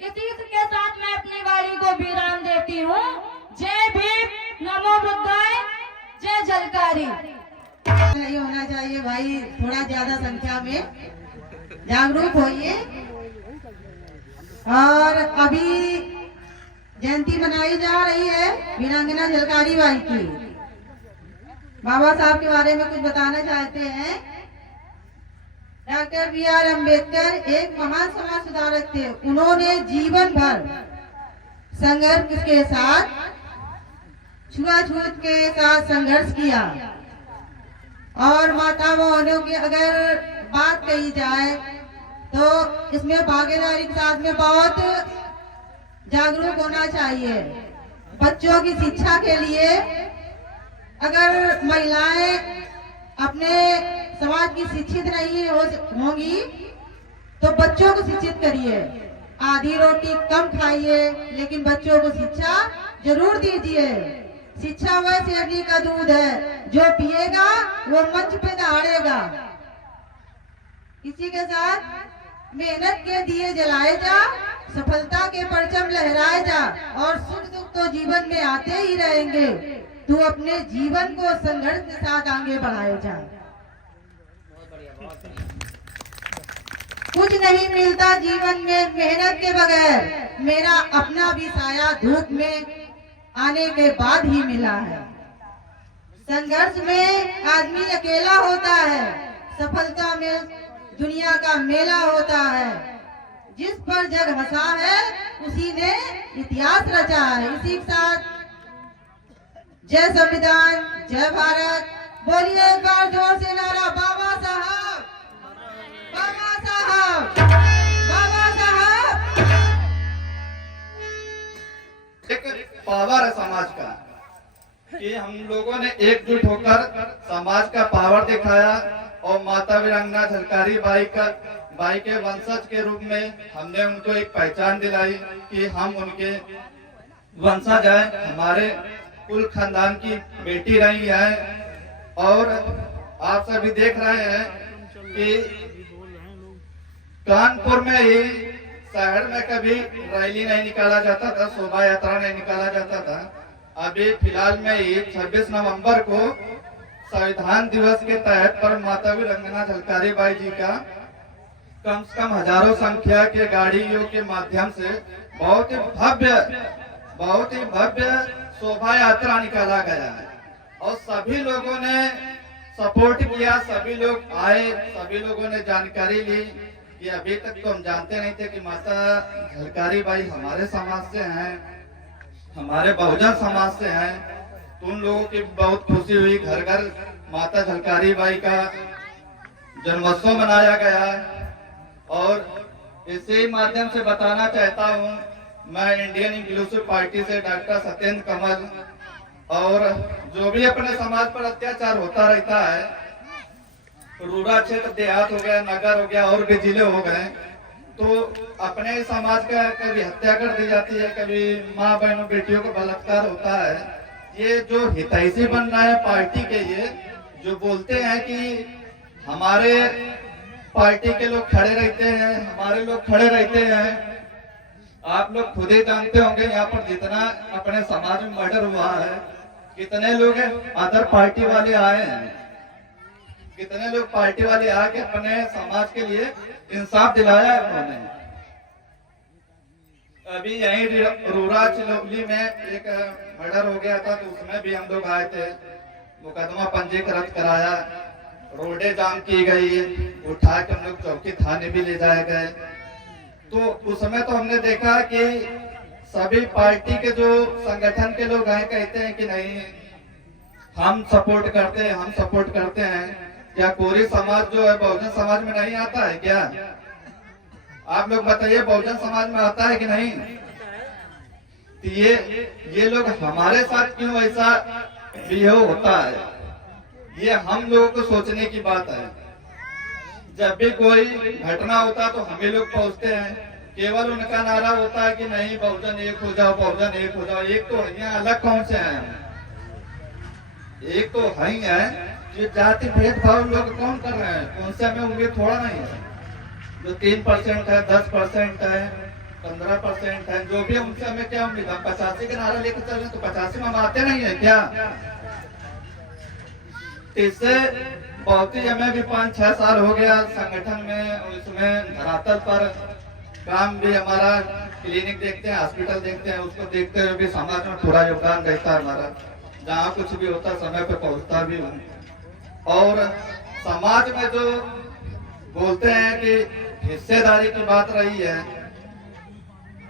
इसी के साथ मैं अपनी वाणी को विराम देती हूँ। जय भीम, नमो बुद्धाय, जय झलकारी। नहीं होना चाहिए भाई, थोड़ा ज्यादा संख्या में जागरूक होइए। और अभी जयंती मनाई जा रही है वीरांगना झलकारी बाई की। बाबा साहब के बारे में कुछ बताना चाहते हैं। Doctor B R. अम्बेडकर एक महान समाज सुधारक थे। उन्होंने जीवन भर संघर्ष के साथ, छुआछूत के साथ संघर्ष किया। और माता बहनों की अगर बात कही जाए तो इसमें भागीदारी के साथ में बहुत जागरूक होना चाहिए। बच्चों की शिक्षा के लिए अगर महिलाएं अपने समाज की शिक्षित नहीं होंगी तो बच्चों को शिक्षित करिए। आधी रोटी कम खाइए, लेकिन बच्चों को शिक्षा जरूर दीजिए। शिक्षा वह शेरनी का दूध है, जो पिएगा वो मंच पे दहाड़ेगा। इसी के साथ मेहनत के दिए जलाए जा, सफलता के परचम लहराए जा, और सुख दुख तो जीवन में आते ही रहेंगे। तू अपने जीवन को संघर्ष के साथ आगे बढ़ाए जा। कुछ नहीं मिलता जीवन में मेहनत के बगैर। मेरा अपना भी साया धूप में आने के बाद ही मिला है। संघर्ष में आदमी अकेला होता है, सफलता में दुनिया का मेला होता है। जिस पर जग हंसा है उसी ने इतिहास रचा है। इसी के साथ जय संविधान, जय भारत। बोलिए एक बार जोर से नारा, बाबा साहब, बाबा साहब, बाबा साहब। एक पावर है समाज का कि हम लोगों ने एकजुट होकर समाज का पावर दिखाया। और माता वीरांगना झलकारी बाई के वंशज के रूप में हमने उनको एक पहचान दिलाई कि हम उनके वंशज हैं, हमारे कुल खानदान की बेटी रही है। और आप सभी देख रहे हैं कि कानपुर में ही शहर में कभी रैली नहीं निकाला जाता था, शोभा यात्रा नहीं निकाला जाता था। अभी फिलहाल में ही 26 नवंबर को संविधान दिवस के तहत पर माता वीरांगना झलकारी बाई जी का कम से कम हजारों संख्या के गाड़ियों के माध्यम से बहुत ही भव्य शोभा यात्रा निकाला गया है और सभी लोगों ने सपोर्ट किया, सभी लोग आए, सभी लोगों ने जानकारी ली कि अभी तक तो हम जानते नहीं थे कि माता झलकारी बाई हमारे समाज से हैं, हमारे बहुजन समाज से हैं। तो उन लोगों की बहुत खुशी हुई। घर घर माता झलकारी बाई का जन्मोत्सव मनाया गया और इसी माध्यम से बताना चाहता हूँ, मैं इंडियन इंक्लूसिव पार्टी से डॉक्टर सत्येंद्र कमल, और जो भी अपने समाज पर अत्याचार होता रहता है, रूरल क्षेत्र, देहात हो गया, नगर हो गया और भी जिले हो गए, तो अपने समाज का कभी हत्या कर दी जाती है, कभी माँ बहनों बेटियों का बलात्कार होता है। ये जो हितैषी बन रहा है पार्टी के, ये जो बोलते हैं कि हमारे पार्टी के लोग खड़े रहते हैं, हमारे लोग खड़े रहते हैं, आप लोग खुद ही जानते होंगे यहाँ पर जितना अपने समाज में मर्डर हुआ है, कितने लोग अदर पार्टी वाले आए हैं, कितने लोग पार्टी वाले आके अपने समाज के लिए इंसाफ दिलाया है उन्होंने। अभी यही रूरा चिलौली में एक मर्डर हो गया था, तो उसमें भी हम लोग आए थे, मुकदमा पंजीकृत कराया, रोडे जाम की गई, उठा के हम लोग चौकी थाने भी ले जाए गए। तो उसमें तो हमने देखा कि सभी पार्टी के जो संगठन के लोग आए कहते हैं कि नहीं हम सपोर्ट करते हैं, हम सपोर्ट करते हैं। क्या कोरी समाज जो है बहुजन समाज में नहीं आता है क्या? आप लोग बताइए, बहुजन समाज में आता है कि नहीं? तो ये लोग हमारे साथ क्यों ऐसा बिहेव होता है, ये हम लोगों को सोचने की बात है। जब भी कोई घटना होता तो हम ही लोग पहुंचते हैं, केवल उनका नारा होता है कि नहीं बहुजन एक हो जाओ, बहुजन एक हो जाओ। एक तो यहाँ अलग कौन से हैं? एक तो है ही है जो जाति भेदभाव लोग कौन कर रहे हैं, उनसे हमें उम्मीद थोड़ा नहीं है। जो 3% है, 10% है, 15% है, जो भी उनसे हमें क्या उम्मीद? हम 85 का नारा लेकर चल रहे हैं तो 85 में हम आते नहीं है क्या? इससे बहुत ही हमें भी 5-6 साल हो गया संगठन में, उसमें धरातल पर काम भी हमारा, क्लिनिक देखते हैं, हॉस्पिटल देखते हैं, उसको देखते हुए भी समाज में पूरा योगदान रहता है हमारा। जहाँ कुछ भी होता है समय पे पहुँचता भी हूँ। और समाज में जो बोलते हैं कि हिस्सेदारी की बात रही है,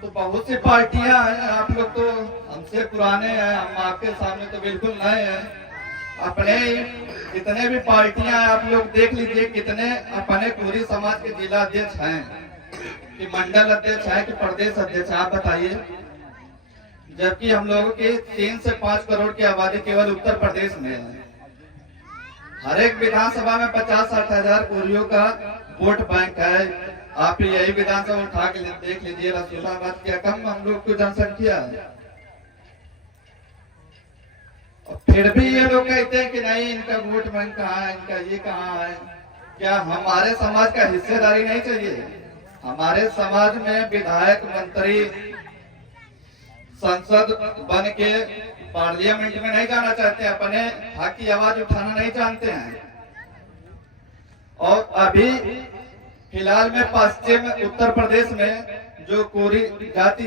तो बहुत सी पार्टियां हैं, आप लोग तो हमसे पुराने हैं, हम आपके सामने तो बिल्कुल नए हैं। अपने जितने भी पार्टियां हैं आप लोग देख लीजिए, कितने अपने कोरी समाज के जिला अध्यक्ष हैं, कि मंडल अध्यक्ष है, कि प्रदेश अध्यक्ष, आप बताइए। जबकि हम लोगों की 3 से 5 करोड़ की आबादी केवल उत्तर प्रदेश में है। हर एक विधानसभा में 50-60 हजार कोरियों का वोट बैंक है। आप यही विधानसभा उठा के देख लीजिए, रसूलाबाद क्या कम हम लोग की जनसंख्या है, और फिर भी ये लोग कहते हैं कि नहीं इनका वोट बैंक कहाँ है, इनका ये कहाँ है। क्या हमारे समाज का हिस्सेदारी नहीं चाहिए? हमारे समाज में विधायक, मंत्री, संसद बन के पार्लियामेंट में नहीं जाना चाहते, अपने हक की आवाज उठाना नहीं जानते हैं। और अभी फिलहाल में पश्चिम उत्तर प्रदेश में जो कोरी जाति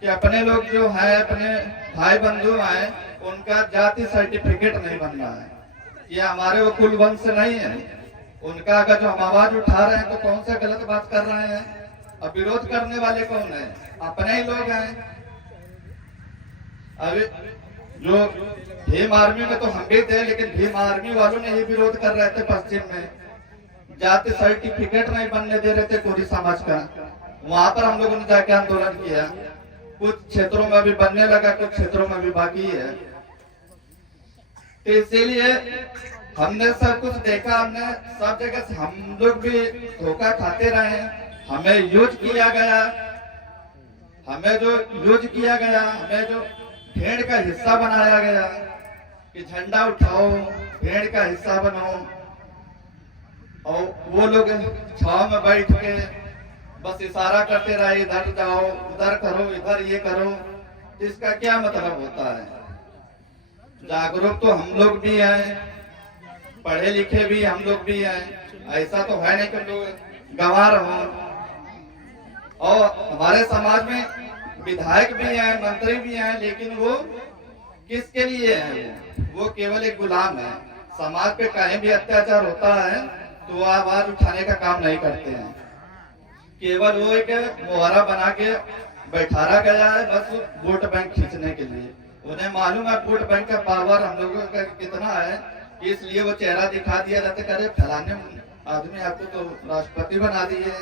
के अपने लोग जो हैं, अपने भाई बंधु हैं, उनका जाति सर्टिफिकेट नहीं बन रहा है। ये हमारे वो कुल वंश नहीं है। उनका अगर जो हम आवाज उठा रहे हैं तो कौन सा गलत बात कर रहे हैं? अब विरोध करने वाले कौन है? अपने ही लोग हैं। अभी जो भीम आर्मी में तो हम भी थे, लेकिन भीम आर्मी वालों ने ही विरोध कर रहे थे पश्चिम में, जाति सर्टिफिकेट नहीं बनने दे रहे थे कोरी समाज का। वहां पर हम लोगों ने जाके आंदोलन किया। कुछ क्षेत्रों में भी बनने लगा, कुछ क्षेत्रों में भी बाकी है। तो इसीलिए हमने सब कुछ देखा, हमने सब जगह से हम लोग भी धोखा खाते रहे। हमें यूज किया गया, हमें जो यूज किया गया, हमें जो भेड़ का हिस्सा बनाया गया कि झंडा उठाओ, भेड़ का हिस्सा बनो, और वो लोग छाव में बैठ के बस इशारा करते रहे, इधर जाओ, उधर करो, इधर ये करो। इसका क्या मतलब होता है? जागरूक तो हम लोग भी हैं, पढ़े लिखे भी हम लोग भी हैं। ऐसा तो है नहीं कि लोग गंवार हों। और हमारे समाज में विधायक भी हैं, मंत्री भी हैं, लेकिन वो किसके लिए हैं? वो केवल एक गुलाम है। समाज पे कहीं भी अत्याचार होता है तो वो आवाज उठाने का काम नहीं करते हैं। केवल वो एक मुहारा बना के बैठारा गया है बस वोट बैंक खींचने के लिए। उन्हें मालूम है वोट बैंक का पावर हम लोगों का कितना है, इसलिए वो चेहरा दिखा दिया जाता है, करे फलाने आदमी आपको तो राष्ट्रपति बना दिए,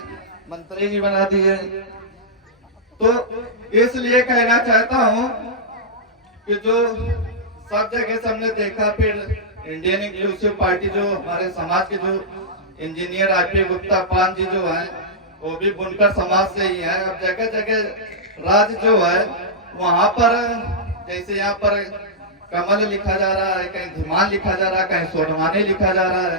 मंत्री जी बना दिए। तो इसलिए कहना चाहता हूँ कि जो सब जगह से हमने देखा, फिर इंडियन इंक्लूसिव पार्टी जो हमारे समाज के जो इंजीनियर आरपी गुप्ता पान जी जो हैं, वो भी बुनकर समाज से ही है। अब जगह जगह राज जो है वहाँ पर, जैसे यहाँ पर कमल लिखा जा रहा है, कहीं धीमान लिखा जा रहा है, कहीं सोनवानी लिखा जा रहा है,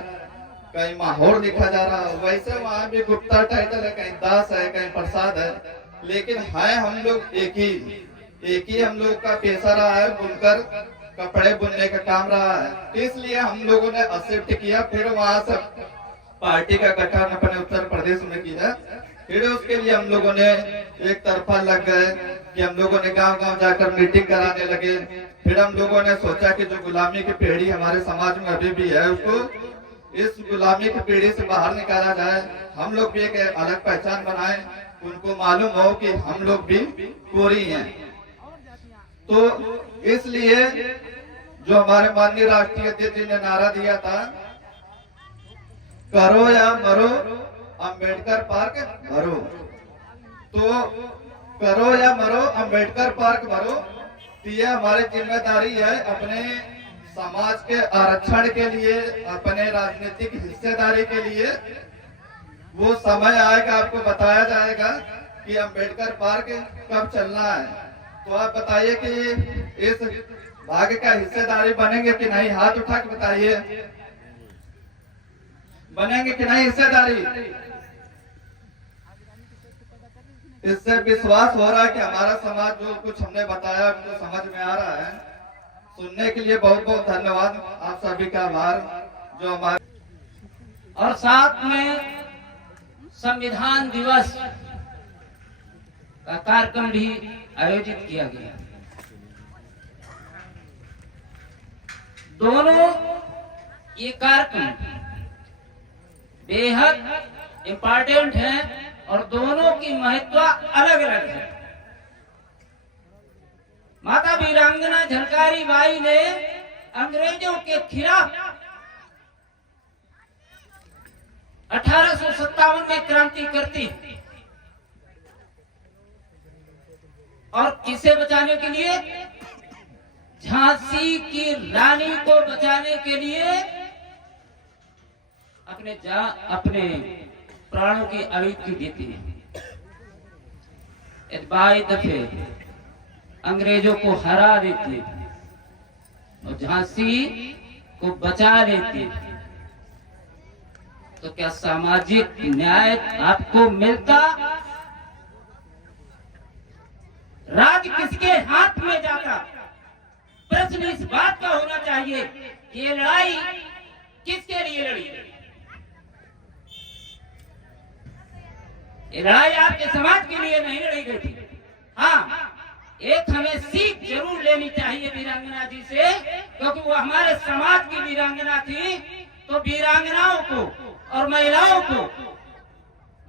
कहीं माहौर लिखा जा रहा है, वैसे वहाँ भी गुप्ता टाइटल है, कहीं दास है, कहीं प्रसाद है। लेकिन है हम लोग एक ही हम लोग का पेशा रहा है, बुनकर कपड़े बुनने का काम रहा है। इसलिए हम लोगों ने एक्सेप्ट किया। फिर वहाँ से पार्टी का गठन अपने उत्तर प्रदेश में किया। फिर उसके लिए हम लोगों ने एक तरफा लग गए कि हम लोगों ने गांव गांव जाकर मीटिंग कराने लगे। फिर हम लोगों ने सोचा कि जो गुलामी की पीढ़ी हमारे समाज में अभी भी है, उसको इस गुलामी की पीढ़ी से बाहर निकाला जाए। हम लोग भी एक अलग पहचान बनाए, उनको मालूम हो कि हम लोग भी कोरी हैं। तो इसलिए जो हमारे माननीय राष्ट्रीय अध्यक्ष जी ने नारा दिया था, करो या मरो अंबेडकर पार्क भरो, तो करो या मरो अंबेडकर पार्क भरो। तो ये हमारी जिम्मेदारी है अपने समाज के आरक्षण के लिए, अपने राजनीतिक हिस्सेदारी के लिए। वो समय आएगा, आपको बताया जाएगा कि अंबेडकर पार्क कब चलना है। तो आप बताइए कि इस भाग्य का हिस्सेदारी बनेंगे कि नहीं? हाथ उठा के बताइए, बनेंगे कि नहीं हिस्सेदारी? इससे विश्वास हो रहा है कि हमारा समाज जो कुछ हमने बताया उनको समझ में आ रहा है। सुनने के लिए बहुत बहुत धन्यवाद, आप सभी का आभार। जो हमारे और साथ में संविधान दिवस का कार्यक्रम भी आयोजित किया गया। दोनों ये कार्यक्रम बेहद इम्पोर्टेंट है और दोनों की महत्व अलग अलग है। माता वीरांगना झलकारी बाई ने अंग्रेजों के खिलाफ 1857 में क्रांति करती और किसे बचाने के लिए? झांसी की रानी को बचाने के लिए अपने प्राणों की आहुति देती है। बाई दफे अंग्रेजों को हरा देती और झांसी को बचा देती। तो क्या सामाजिक न्याय आपको मिलता? राज किसके हाथ में जाता? प्रश्न इस बात का होना चाहिए कि ये लड़ाई किसके लिए लड़ी? ये लड़ाई आपके समाज के लिए नहीं लड़ी गई थी। हाँ, एक हमें सीख जरूर लेनी चाहिए वीरांगना जी से, क्योंकि वो हमारे समाज की वीरांगना थी। तो वीरांगनाओं को और महिलाओं को,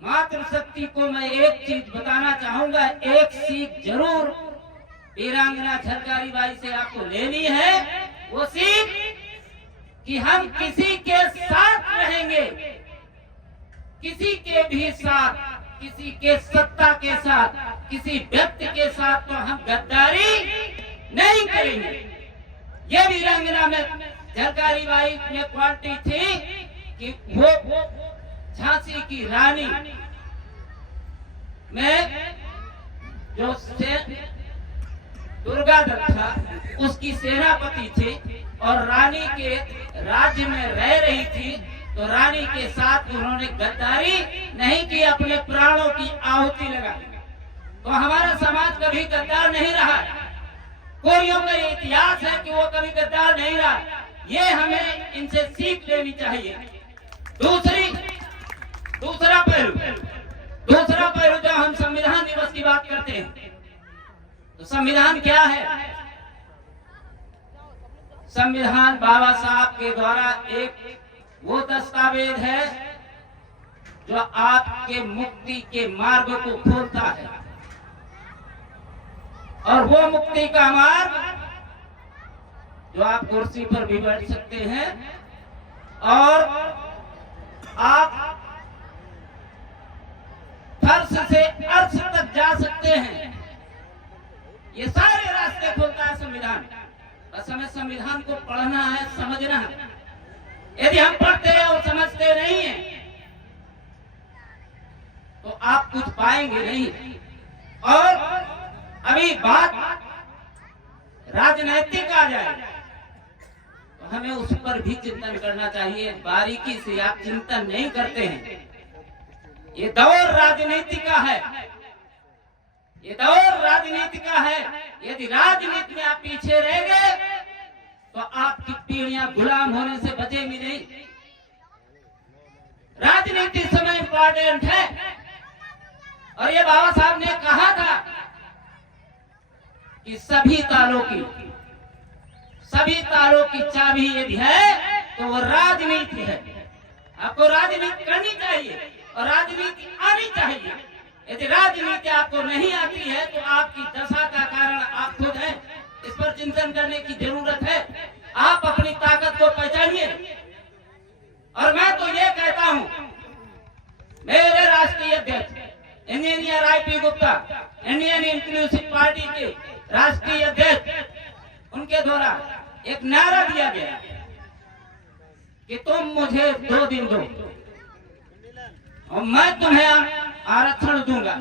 मातृशक्ति को मैं एक चीज बताना चाहूंगा, एक सीख जरूर वीरांगना झलकारी बाई से आपको लेनी है। वो सीख कि हम किसी के साथ रहेंगे, किसी के भी साथ, किसी के सत्ता के साथ, किसी व्यक्ति के साथ तो हम गद्दारी नहीं करेंगे। ये वीरांगना में झलकारी बाई में क्वालिटी थी कि वो झांसी की रानी में जो दुर्गा दत्त था उसकी सेनापति थी और रानी के राज्य में रह रही थी। तो रानी के साथ उन्होंने गद्दारी नहीं की, अपने प्राणों की आहुति लगा। तो हमारा समाज कभी गद्दार नहीं रहा। कोरियों का ये इतिहास है कि वो कभी गद्दार नहीं रहा। ये हमें इनसे सीख लेनी चाहिए। दूसरा पहलू जब हम संविधान दिवस की बात करते हैं तो संविधान क्या है? संविधान बाबा साहब के द्वारा एक वो दस्तावेज है जो आपके मुक्ति के मार्ग को खोलता है, और वो मुक्ति का मार्ग जो आप कुर्सी पर भी बैठ सकते हैं और आप फर्श से अर्श तक जा सकते हैं, ये सारे रास्ते खोलता है संविधान। बस हमें संविधान को पढ़ना है, समझना है। यदि हम पढ़ते और समझते नहीं हैं तो आप कुछ पाएंगे नहीं। और अभी बात राजनीतिक आ जाए तो हमें उस पर भी चिंतन करना चाहिए। बारीकी से आप चिंतन नहीं करते हैं। ये दौर राजनीति का है, ये दौर राजनीति का है। यदि राजनीति में आप पीछे रह गए तो आपकी पीढ़ियां गुलाम होने से बचेंगी नहीं। राजनीति इस समय इंपॉर्टेंट है। और ये बाबा साहब ने कहा था कि सभी तालों की चाबी यदि है तो वो राजनीति है। आपको राजनीति करनी चाहिए और राजनीति आनी चाहिए। यदि राजनीति आपको नहीं आती है तो आपकी दशा का कारण आप खुद हैं। इस पर चिंतन करने की जरूरत है। आप अपनी ताकत को पहचानिए। और मैं तो ये कहता हूं, मेरे राष्ट्रीय अध्यक्ष engineer IP Gupta, Indian inclusive party के राष्ट्रीय अध्यक्ष, उनके द्वारा एक नारा दिया गया कि तुम मुझे 2 दिन दो और मैं तुम्हें आरक्षण दूंगा।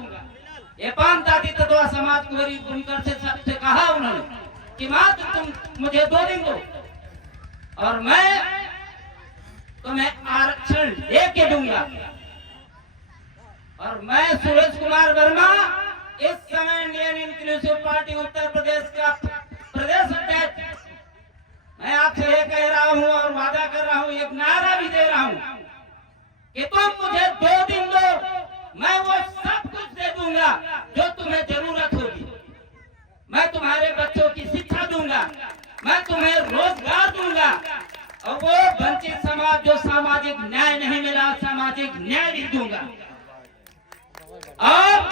ये पानताती तत्वा समाज को गरीब बुनकर से सबसे कहा उन्होंने कि मात्र तुम मुझे 2 दिन दो और मैं तुम्हें आरक्षण लेके दूंगा। और मैं सुरेश कुमार वर्मा, इस समय Indian inclusive party Uttar Pradesh का प्रदेश अध्यक्ष, मैं आपसे ये कह रहा हूं और वादा कर रहा हूं, एक नारा भी दे रहा हूं कि तुम मुझे 2 दिन दो, मैं वो सब कुछ दे दूंगा जो तुम्हें जरूरत होगी। मैं तुम्हारे बच्चों की शिक्षा दूंगा, मैं तुम्हें रोजगार दूंगा, और वो वंचित समाज जो सामाजिक न्याय नहीं मिला, सामाजिक न्याय भी दूंगा, और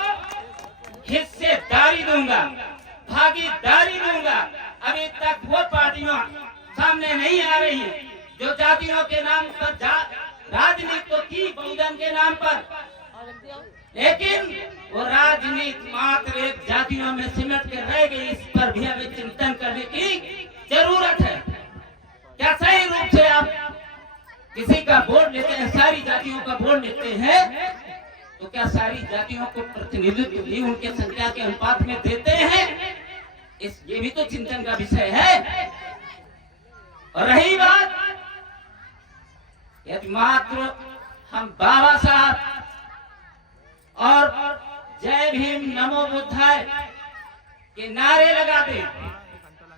हिस्सेदारी दूंगा, भागीदारी दूंगा। अभी तक वो पार्टियां सामने नहीं आ रही है जो जातियों के नाम पर राजनीति तो की, बहुजन के नाम पर, लेकिन वो राजनीति मात्र एक जातियों में सिमट के रह गई। इस पर भी हमें चिंतन करने की जरूरत है। क्या सही रूप से आप किसी का वोट लेते हैं, सारी जातियों का वोट लेते हैं, तो क्या सारी जातियों को प्रतिनिधित्व भी उनके संख्या के अनुपात में देते हैं? ये भी तो चिंतन का विषय है। और रही बात, यदि मात्र हम बाबा साहब और जय भीम नमो बुद्धाय के नारे लगा दें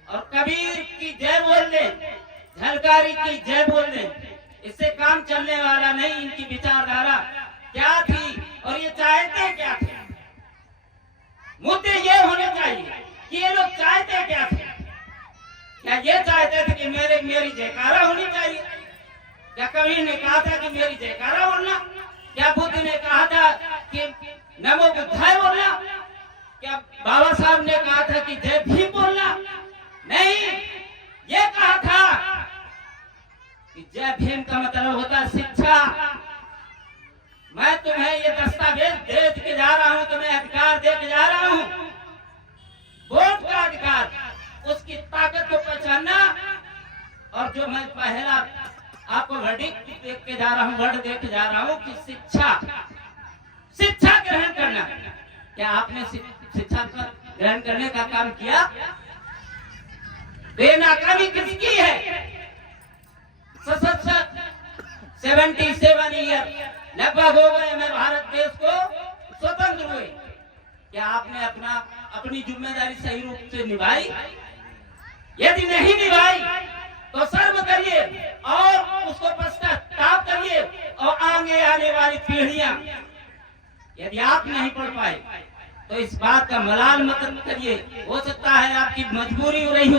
और कबीर की जय बोल दें, झलकारी की जय बोल दें, इससे काम चलने वाला नहीं। इनकी विचारधारा क्या थी और ये चाहते क्या थे? मुद्दे ये होने चाहिए कि ये लोग चाहते क्या थे। क्या ये चाहते थे कि मेरी जयकारा होनी चाहिए? क्या कबीर ने कहा था कि मेरी जयकारा बोलना? क्या बुद्ध ने कहा था कि नमो बुद्धाय बोलना? क्या बाबा साहब ने कहा था कि जय भीम बोलना? नहीं, ये कहा था कि जय भीम का मतलब होता है शिक्षा। मैं तुम्हें ये दस्तावेज दे के जा रहा हूं, तुम्हें अधिकार दे के जा रहा हूं, वोट का अधिकार, उसकी ताकत को पहचानना। और जो मैं पहला आपको वर्डिक्ट देख के जा रहा हूं, वर्ड देख के जा रहा हूं कि शिक्षा ग्रहण करना। क्या आपने शिक्षा का ग्रहण करने का काम किया? बेनाकामी किसकी है? 77 ईयर लगभग हो गए हमें भारत देश को स्वतंत्र हुए। क्या आपने अपनी जिम्मेदारी सही रूप से निभाई? यदि नहीं निभाई तो शर्म करिए और उसको पश्चाताप करिए। और आगे आने वाली पीढ़ियां, यदि आप नहीं पढ़ पाए तो इस बात का मलाल मत करिए। हो सकता है आपकी मजबूरी रही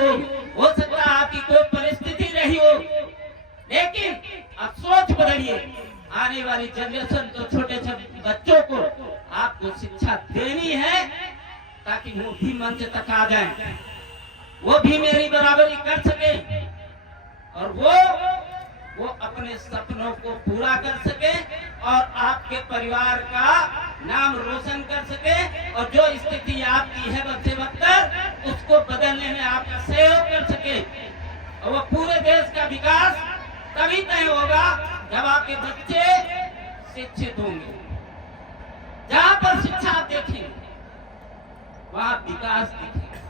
हो सकता है आपकी कोई परिस्थिति रही हो, लेकिन अब सोच बदलिए। आने वाली जनरेशन को, छोटे छोटे बच्चों को आपको शिक्षा देनी है ताकि वो भी मंच तक आ जाए, वो भी मेरी बराबरी कर सके और वो अपने सपनों को पूरा कर सके और आपके परिवार का नाम रोशन कर सके। और जो स्थिति आपकी है वक्त वक्त उसको बदलने में आपका सहयोग कर सके। और वो पूरे देश का विकास तभी तय होगा जब आपके बच्चे शिक्षित होंगे। जहां पर शिक्षा आप देखेंगे वहां विकास दिखेगा।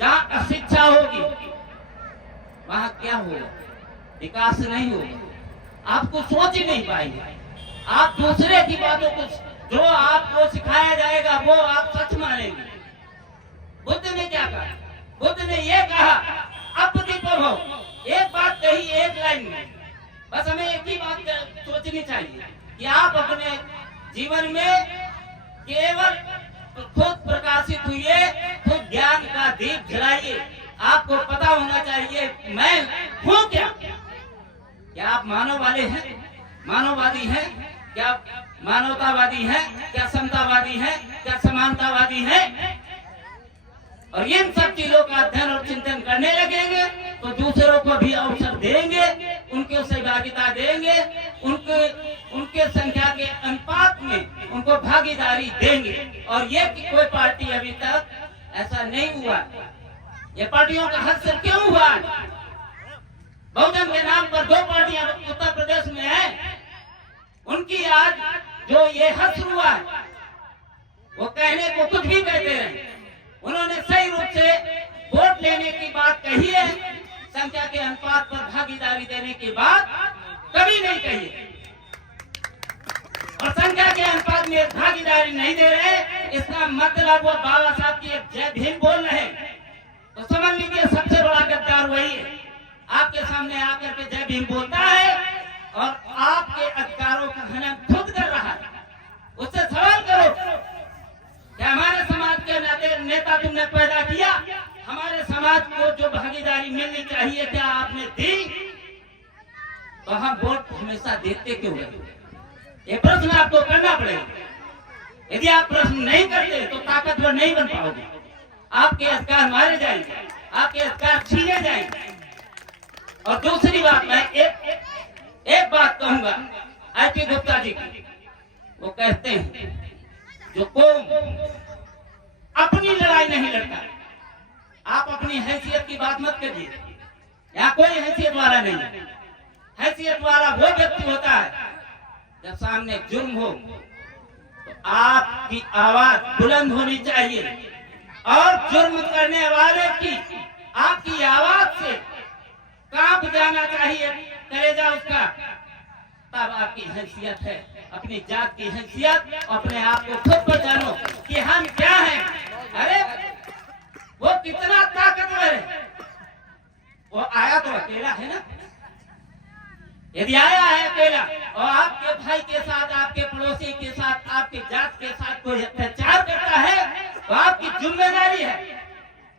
जहां अशिक्षा होगी वहां क्या होगा? विकास नहीं होगा। आपको सोच ही नहीं पाएंगे। आप दूसरे की बातों को, जो आपको सिखाया जाएगा वो आप सच मानेंगे। बुद्ध ने क्या कहा? बुद्ध ने ये कहा, अपदीपो, एक बात कही एक लाइन में। बस हमें एक ही बात सोचनी चाहिए कि आप अपने जीवन में केवल खुद प्रकाशित हुए, खुद ज्ञान का दीप जलाइए। आपको पता होना चाहिए मैं हूँ क्या आप मानववादी हैं, मानववादी हैं, क्या मानवतावादी हैं, क्या समतावादी हैं, क्या समानतावादी हैं? और इन सब चीजों का अध्ययन और चिंतन करने लगेंगे तो दूसरों को भी अवसर देंगे, उनके सहभागिता देंगे, उनके संख्या के अनुपात में उनको भागीदारी देंगे। और ये कि कोई पार्टी अभी तक ऐसा नहीं हुआ। ये पार्टियों का हश्र क्यों हुआ? बहुजन के नाम पर 2 पार्टियां उत्तर प्रदेश में हैं। उनकी आज जो ये हश्र हुआ है, वो कहने को कुछ भी कहते हैं। उन्होंने सही रूप से वोट लेने की बात कही है, संख्या के अनुपात पर भागीदारी देने की बात कभी नहीं कही है। और संख्या के अनुपात में भागीदारी नहीं दे रहे, इसका मतलब वो बाबा साहब की जय भीम बोल रहे हैं। तो समझ लीजिए सबसे बड़ा गद्दार वही है, आपके सामने आकर के जय भीम बोलता है और आपके अधिकारों का हनन खुद कर रहा है। उससे सवाल करो कि हमारे समाज के नेता तुमने पैदा किया, हमारे समाज को जो भागीदारी मिलनी चाहिए क्या आपने दी? तो हम वोट हमेशा देते क्यों हैं? ये प्रश्न आपको करना पड़ेगा। यदि आप प्रश्न नहीं करते तो ताकतवर नहीं बन पाओगे। आपके अधिकार मारे जाएंगे, आपके अधिकार छीने जाएंगे। और दूसरी बात, मैं एक बात कहूंगा आईपी गुप्ता जी की। वो कहते हैं जो कौम अपनी लड़ाई नहीं लड़ता, आप अपनी हैसियत की बात मत करिए। यहाँ कोई हैसियत वाला नहीं है। हैसियत वाला वो व्यक्ति होता है जब सामने जुर्म हो तो आपकी आवाज बुलंद होनी चाहिए और जुर्म करने वाले की आपकी आवाज से कांप जाना चाहिए कलेजा उसका। तब आपकी हैसियत है, अपनी जात की हैसियत, अपने आप को खुद पहचानो कि हम क्या हैं। अरे वो कितना ताकतवर है। वो आया तो अकेला है ना। यदि आया है अकेला और आपके भाई के साथ, आपके पड़ोसी के साथ, आपके जात के साथ कोई अत्याचार करता है तो आपकी जिम्मेदारी है।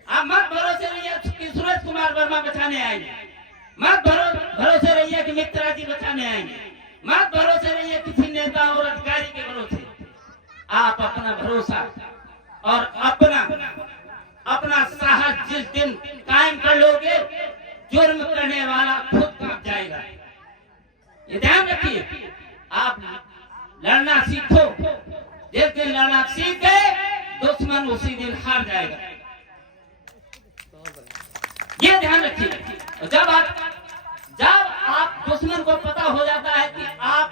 आप मत भरोसे रहिए कि सूरज कुमार वर्मा बचाने आएंगे, मत भरोसे रहिए कि मित्रा जी बचाने आएंगे, मत भरोसे रहिए किसी नेता और अधिकारी के भरोसे। आप अपना भरोसा और अपना साहस जिस दिन कायम कर लोगे, जुर्म करने वाला खुद कांप जाएगा। ये ध्यान रखिए। आप लड़ना सीखो, जिस दिन लड़ना सीख गए दुश्मन उसी दिन हार जाएगा। ये ध्यान रखिए। जब आप दुश्मन को पता हो जाता है कि आप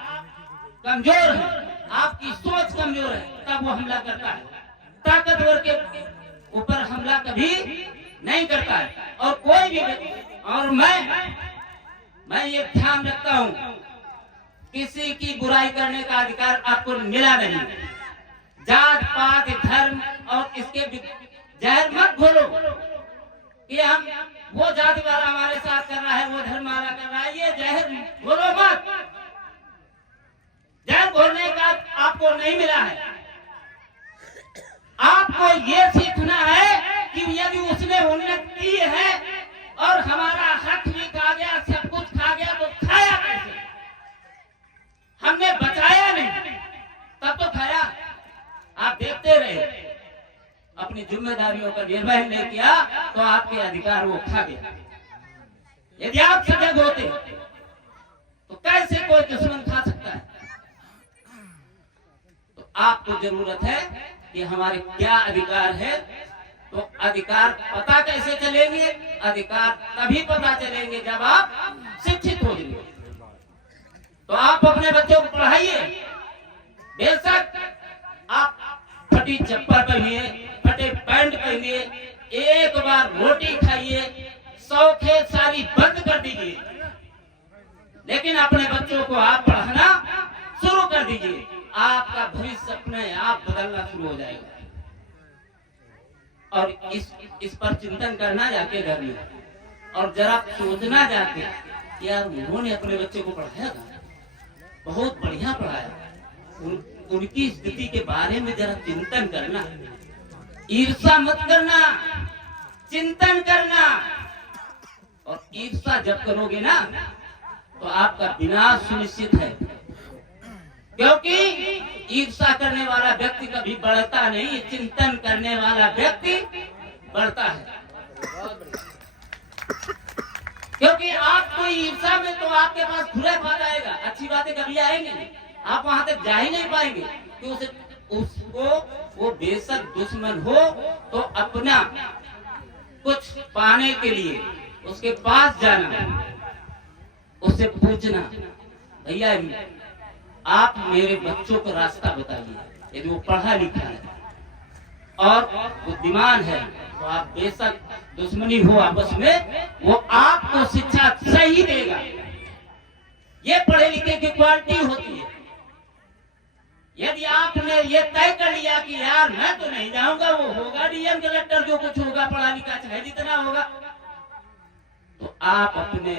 कमजोर हैं, आपकी सोच कमजोर है, तब वो हमला करता है। ताकतवर के ऊपर हमला कभी नहीं करता है। और कोई भी, और मैं ये ध्यान रखता हूं किसी की बुराई करने का अधिकार आपको मिला नहीं। जात पात धर्म और इसके जहर मत घोलो कि हम वो जाति वाला हमारे साथ कर रहा है, वो धर्म वाला कर रहा है, ये जहर घोलो मत। जहर घोलने का आपको नहीं मिला है। आपको ये सीखना है कि यदि उसने उन्नति की है और हमारा हक भी खा गया, सब कुछ खा गया, तो खाया कैसे? हमने बचाया नहीं, तब तो खाया। आप देखते रहे, अपनी जिम्मेदारियों का निर्वहन नहीं किया तो आपके अधिकार वो खा गया। यदि आप सजग होते तो कैसे कोई दुश्मन खा सकता है? तो आपको जरूरत है कि हमारे क्या अधिकार है। तो अधिकार पता कैसे चलेंगे? अधिकार तभी पता चलेंगे जब आप शिक्षित हो जाएंगे। तो आप अपने बच्चों को पढ़ाइए। बेशक आप फटी चप्पल पहनिए, फटे पैंट पहनिए, एक बार रोटी खाइए, शौक सारी बंद कर दीजिए, लेकिन अपने बच्चों को आप पढ़ाना शुरू कर दीजिए। आपका भविष्य अपने आप बदलना शुरू हो जाएगा। और इस पर चिंतन करना जाके घर में, और जरा सोचना जाके यार उन्होंने अपने बच्चे को पढ़ाया था, बहुत बढ़िया पढ़ाया। उनकी स्थिति के बारे में जरा चिंतन करना, ईर्ष्या मत करना, चिंतन करना। और ईर्ष्या जब करोगे ना तो आपका विनाश सुनिश्चित है, क्योंकि ईर्ष्या करने वाला व्यक्ति कभी बढ़ता नहीं, चिंतन करने वाला व्यक्ति बढ़ता है। क्योंकि आपको ईर्ष्या में तो आपके पास खुला बात आएगा, अच्छी बातें कभी आएंगे नहीं, आप वहां तक जा ही नहीं पाएंगे कि उसको वो बेशक दुश्मन हो तो अपना कुछ पाने के लिए उसके पास जाना, उससे पूछना, भैया आप मेरे बच्चों को रास्ता बताइए। यदि वो पढ़ा लिखा है और बुद्धिमान है तो आप बेशक दुश्मनी हो आपस में, वो आपको शिक्षा सही देगा। ये पढ़े लिखे की क्वालिटी होती है। यदि आपने ये तय कर लिया कि यार मैं तो नहीं जाऊंगा, वो होगा डीएम कलेक्टर, जो कुछ होगा पढ़ा लिखा चाहे जितना होगा, तो आप अपने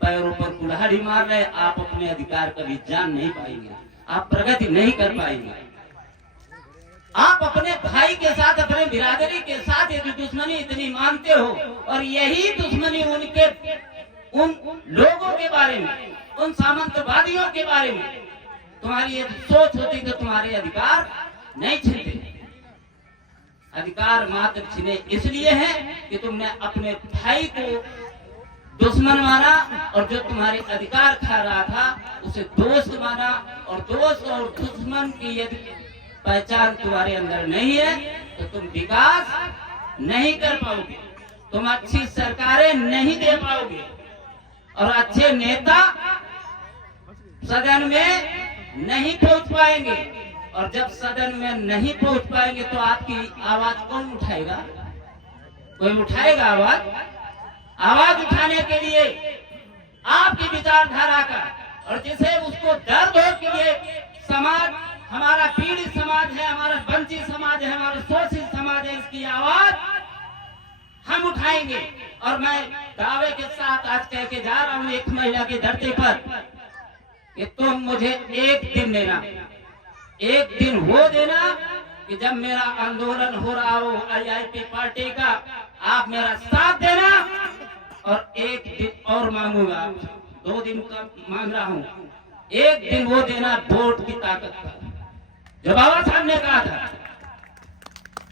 पैरों पर कुल्हाड़ी मार रहे, आप अपने अधिकार कभी जान नहीं पाएंगे, आप प्रगति नहीं कर पाएंगे। आप अपने भाई के साथ, अपने बिरादरी के साथ यदि दुश्मनी इतनी मानते हो, और यही दुश्मनी उनके उन लोगों के बारे में, उन सामंतवादियों के बारे में तुम्हारी ये सोच होती तो तुम्हारे अधिकार नहीं छीनते। अधिकार मात्र छीने इसलिए है कि तुमने अपने भाई को दुश्मन माना, और जो तुम्हारे अधिकार खा रहा था उसे दोस्त माना। और दोस्त और दुश्मन की यदि पहचान तुम्हारे अंदर नहीं है तो तुम विकास नहीं कर पाओगे, तुम अच्छी सरकारें नहीं दे पाओगे, और अच्छे नेता सदन में नहीं पहुंच पाएंगे। और जब सदन में नहीं पहुंच पाएंगे तो आपकी आवाज कौन उठाएगा? कोई उठाएगा आवाज? आवाज उठाने के लिए आपकी विचारधारा का, और जिसे उसको दर्द हो कि ये समाज हमारा पीड़ित समाज है, हमारा वंचित समाज है, हमारा शोषित समाज है, इसकी आवाज हम उठाएंगे। और मैं दावे के साथ आज कह के जा रहा हूं एक महिला की धरती पर कि तुम मुझे एक दिन देना, एक दिन वो देना कि जब मेरा आंदोलन हो रहा हो आईआईपी पार्टी का, आप मेरा साथ देना। और एक दिन और मांगूंगा, 2 दिन का मांग रहा हूं, एक दिन वो देना वोट की ताकत का। जो बाबा साहब ने कहा था,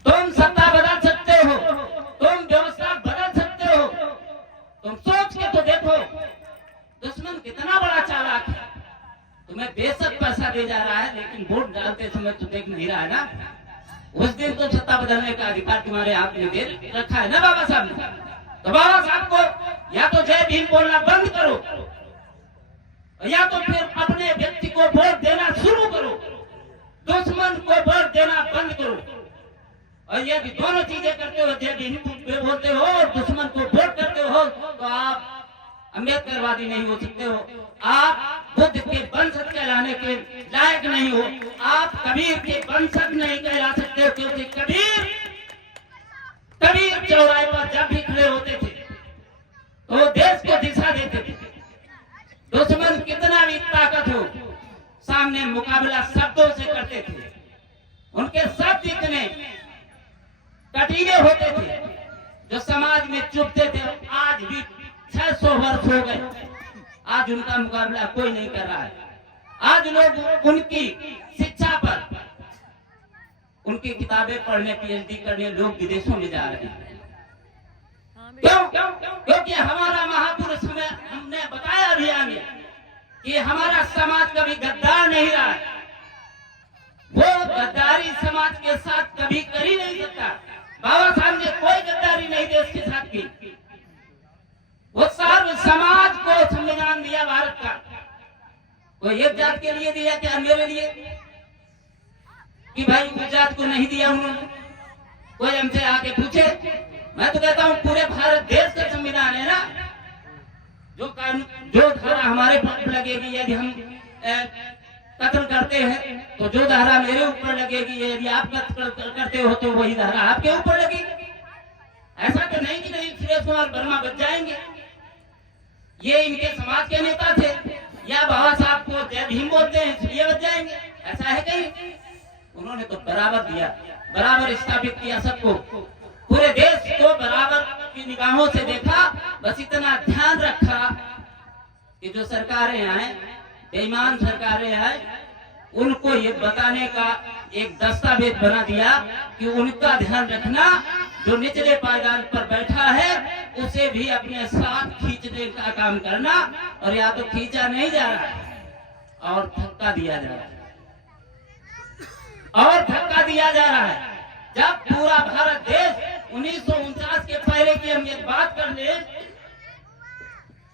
तुम सत्ता बदल सकते हो, तुम व्यवस्था बदल सकते हो, तुम सोच के तो देखो दुश्मन कितना बड़ा चालाक है। तुम्हें बेशक पैसा दे जा रहा है, लेकिन वोट डालते समय तो देख नहीं रहा है ना। उस दिन तो सत्ता बदलने का अधिकार तुम्हारे हाथ में दे रखा है ना बाबा साहब ने। तो बाबा साहब को या तो जय भीम बोलना बंद करो, या तो फिर अपने व्यक्ति को वोट देना शुरू करो, दुश्मन को वोट देना बंद करो। और यदि दोनों चीजें करते हो, जय भीम बोलते हो और दुश्मन को वोट करते हो, तो आप अम्बेडकरवादी नहीं हो सकते हो, आप बुद्ध के बन सकते के लायक नहीं हो। आप कबीर के वंशज नहीं कहला सकते हो, क्योंकि कबीर चौराहे पर जब भी खड़े होते थे तो देश को दिशा देते थे। दुश्मन कितना भी ताकत हो, सामने मुकाबला शब्दों से करते थे। उनके शब्द इतने कटीले होते थे जो समाज में चुभते थे। आज भी 600 वर्ष हो गए, आज उनका मुकाबला कोई नहीं कर रहा है। आज लोग उनकी शिक्षा पर, उनकी किताबें पढ़ने, पीएचडी करने लोग विदेशों में जा रहे हैं। क्यों? क्योंकि हमारा महापुरुष हमें हमने बताया भी आगे कि हमारा समाज कभी गद्दार नहीं रहा है। वो गद्दारी समाज के साथ कभी कर ही नहीं सकता। बाबा साहब ने कोई गद्दारी नहीं देश के साथ की। वो सर्व समाज को संविधान दिया भारत का। कोई एक जात के लिए दिया क्या मेरे लिए कि भाई उस जात को नहीं दिया उन्होंने? कोई हमसे आके पूछे? मैं तो कहता हूँ पूरे भारत देश का संविधान है ना। जो कानून, जो धारा हमारे पर लगेगी, यदि हम कत्ल करते हैं तो जो धारा मेरे ऊपर लगेगी, यदि आप कत्ल करते हो तो वही धारा आपके ऊपर लगेगी। ऐसा तो नहीं कि नहीं सुरेश कुमार वर्मा बच जाएंगे। ये इनके समाज के नेता थे या बाबा साहब को जय भीम बोलते हैं इसलिए बच जाएंगे? ऐसा है कहीं? उन्होंने तो बराबर दिया, बराबर स्थापित किया सबको, पूरे देश को बराबर की निगाहों से देखा। बस इतना ध्यान रखा कि जो सरकारें आए, बेईमान सरकारें आए, उनको ये बताने का एक दस्तावेज बना दिया कि उनका ध्यान रखना, जो निचले पायदान पर बैठा है उसे भी अपने साथ खींचने का काम करना। और या तो खींचा नहीं जा रहा है और धक्का दिया जा रहा है, और धक्का दिया जा रहा है। जब पूरा भारत देश 1949 के पहले की हम एक बात कर ले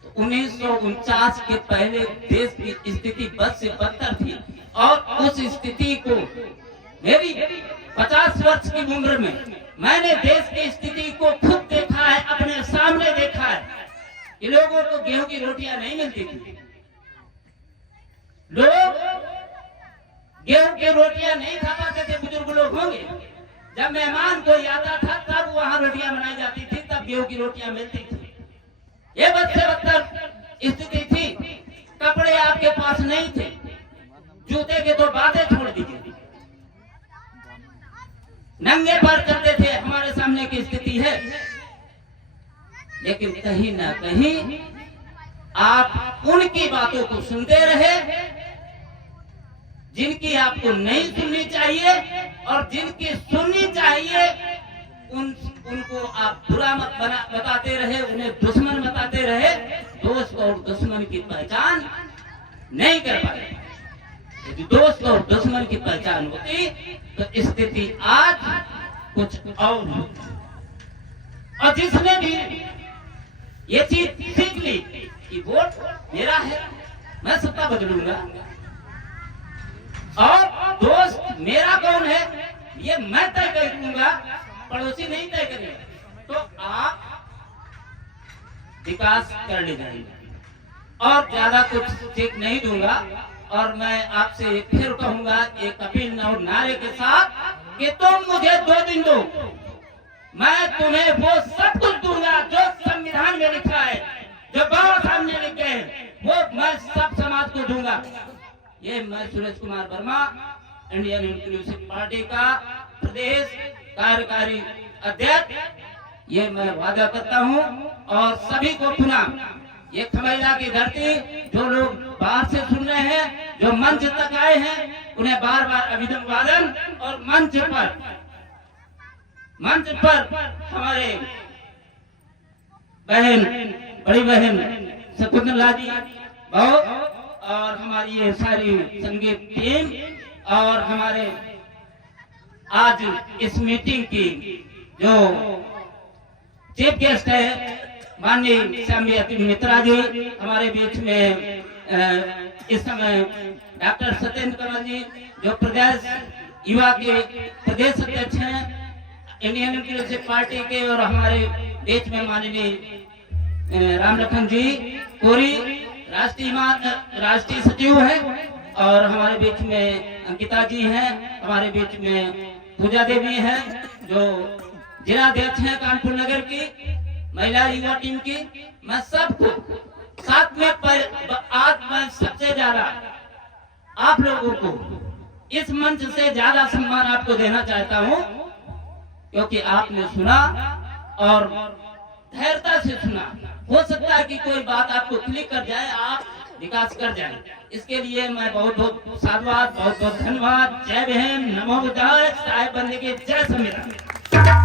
तो 1949 के पहले देश की स्थिति बद से बदतर थी। और उस स्थिति को मेरी 50 वर्ष की उम्र में मैंने देश की स्थिति को खुद देखा है, अपने सामने देखा है कि लोगों को गेहूं की रोटियां नहीं मिलती थी। लोग गेहूं की रोटियां नहीं खा पाते थे। बुजुर्ग लोग होंगे, जब मेहमान कोई आता था तब वहां रोटियां बनाई जाती थी, तब गेहूं की रोटियां मिलती थी। ये बद से बदतर स्थिति थी। कपड़े आपके पास नहीं थे, जूते के तो बातें छोड़ दीजिए, नंगे पैर चलते थे। हमारे सामने की स्थिति है। लेकिन कहीं ना कहीं आप उनकी बातों को सुनते रहे जिनकी आपको नहीं सुननी चाहिए, और जिनकी सुननी चाहिए उनको आप बुरा मत बताते रहे, उन्हें दुश्मन बताते रहे। दोस्त और दुश्मन की पहचान नहीं कर पाए। यदि दोस्त और दुश्मन की पहचान होती तो स्थिति आज कुछ और होती। और जिसने भी ये चीज सीख ली कि वोट मेरा है, मैं सत्ता बदलूंगा, और दोस्त मेरा कौन है ये मैं तय कर दूंगा, पड़ोसी नहीं तय करेगा, तो आप विकास कर ले जाएंगे। और ज्यादा कुछ सीख नहीं दूंगा। और मैं आपसे फिर कहूंगा एक अपील और नारे के साथ कि तुम मुझे 2 दिन दो, मैं तुम्हें वो सब कुछ दूंगा जो संविधान में लिखा है, जो बाबा साहब ने लिखे हैं, वो मैं सब समाज को दूंगा। ये मैं Suresh Kumar Verma, Indian inclusive party का प्रदेश कार्यकारी अध्यक्ष, ये मैं वादा करता हूँ। और सभी को पुनः ये खमेला की धरती, जो लोग बाहर से सुन रहे हैं, जो मंच तक आए हैं, उन्हें बार बार अभिनंदन। और मंच पर हमारे बहन, बड़ी बहन शकुंतला जी बहुत, और हमारी ये सारी संगीत टीम, और हमारे आज इस मीटिंग की जो चीफ गेस्ट है माननीय श्यामजी मित्रा जी, हमारे बीच में इस समय डॉक्टर सत्येंद्र कमल जी जो प्रदेश युवा के प्रदेश अध्यक्ष हैं इंडियन इंक्लूसिव पार्टी के, और हमारे बीच में माननीय राम लखन जी कोरी राष्ट्रीय सचिव है, और हमारे बीच में अंकिता जी हैं, हमारे बीच में पूजा देवी हैं जो जिलाध्यक्ष हैं कानपुर नगर की महिला युवा टीम की। मैं सबको साथ में आज मैं सबसे ज्यादा आप लोगों को इस मंच से ज्यादा सम्मान आपको देना चाहता हूं, क्योंकि आपने सुना और धैर्यता से सुना। हो सकता है कि कोई बात आपको क्लिक कर जाए, आप विकास कर जाए। इसके लिए मैं बहुत बहुत साधुवाद, बहुत बहुत धन्यवाद। जय बहन, नमो बुद्धाय, साहेब बंदे के जय संविधान।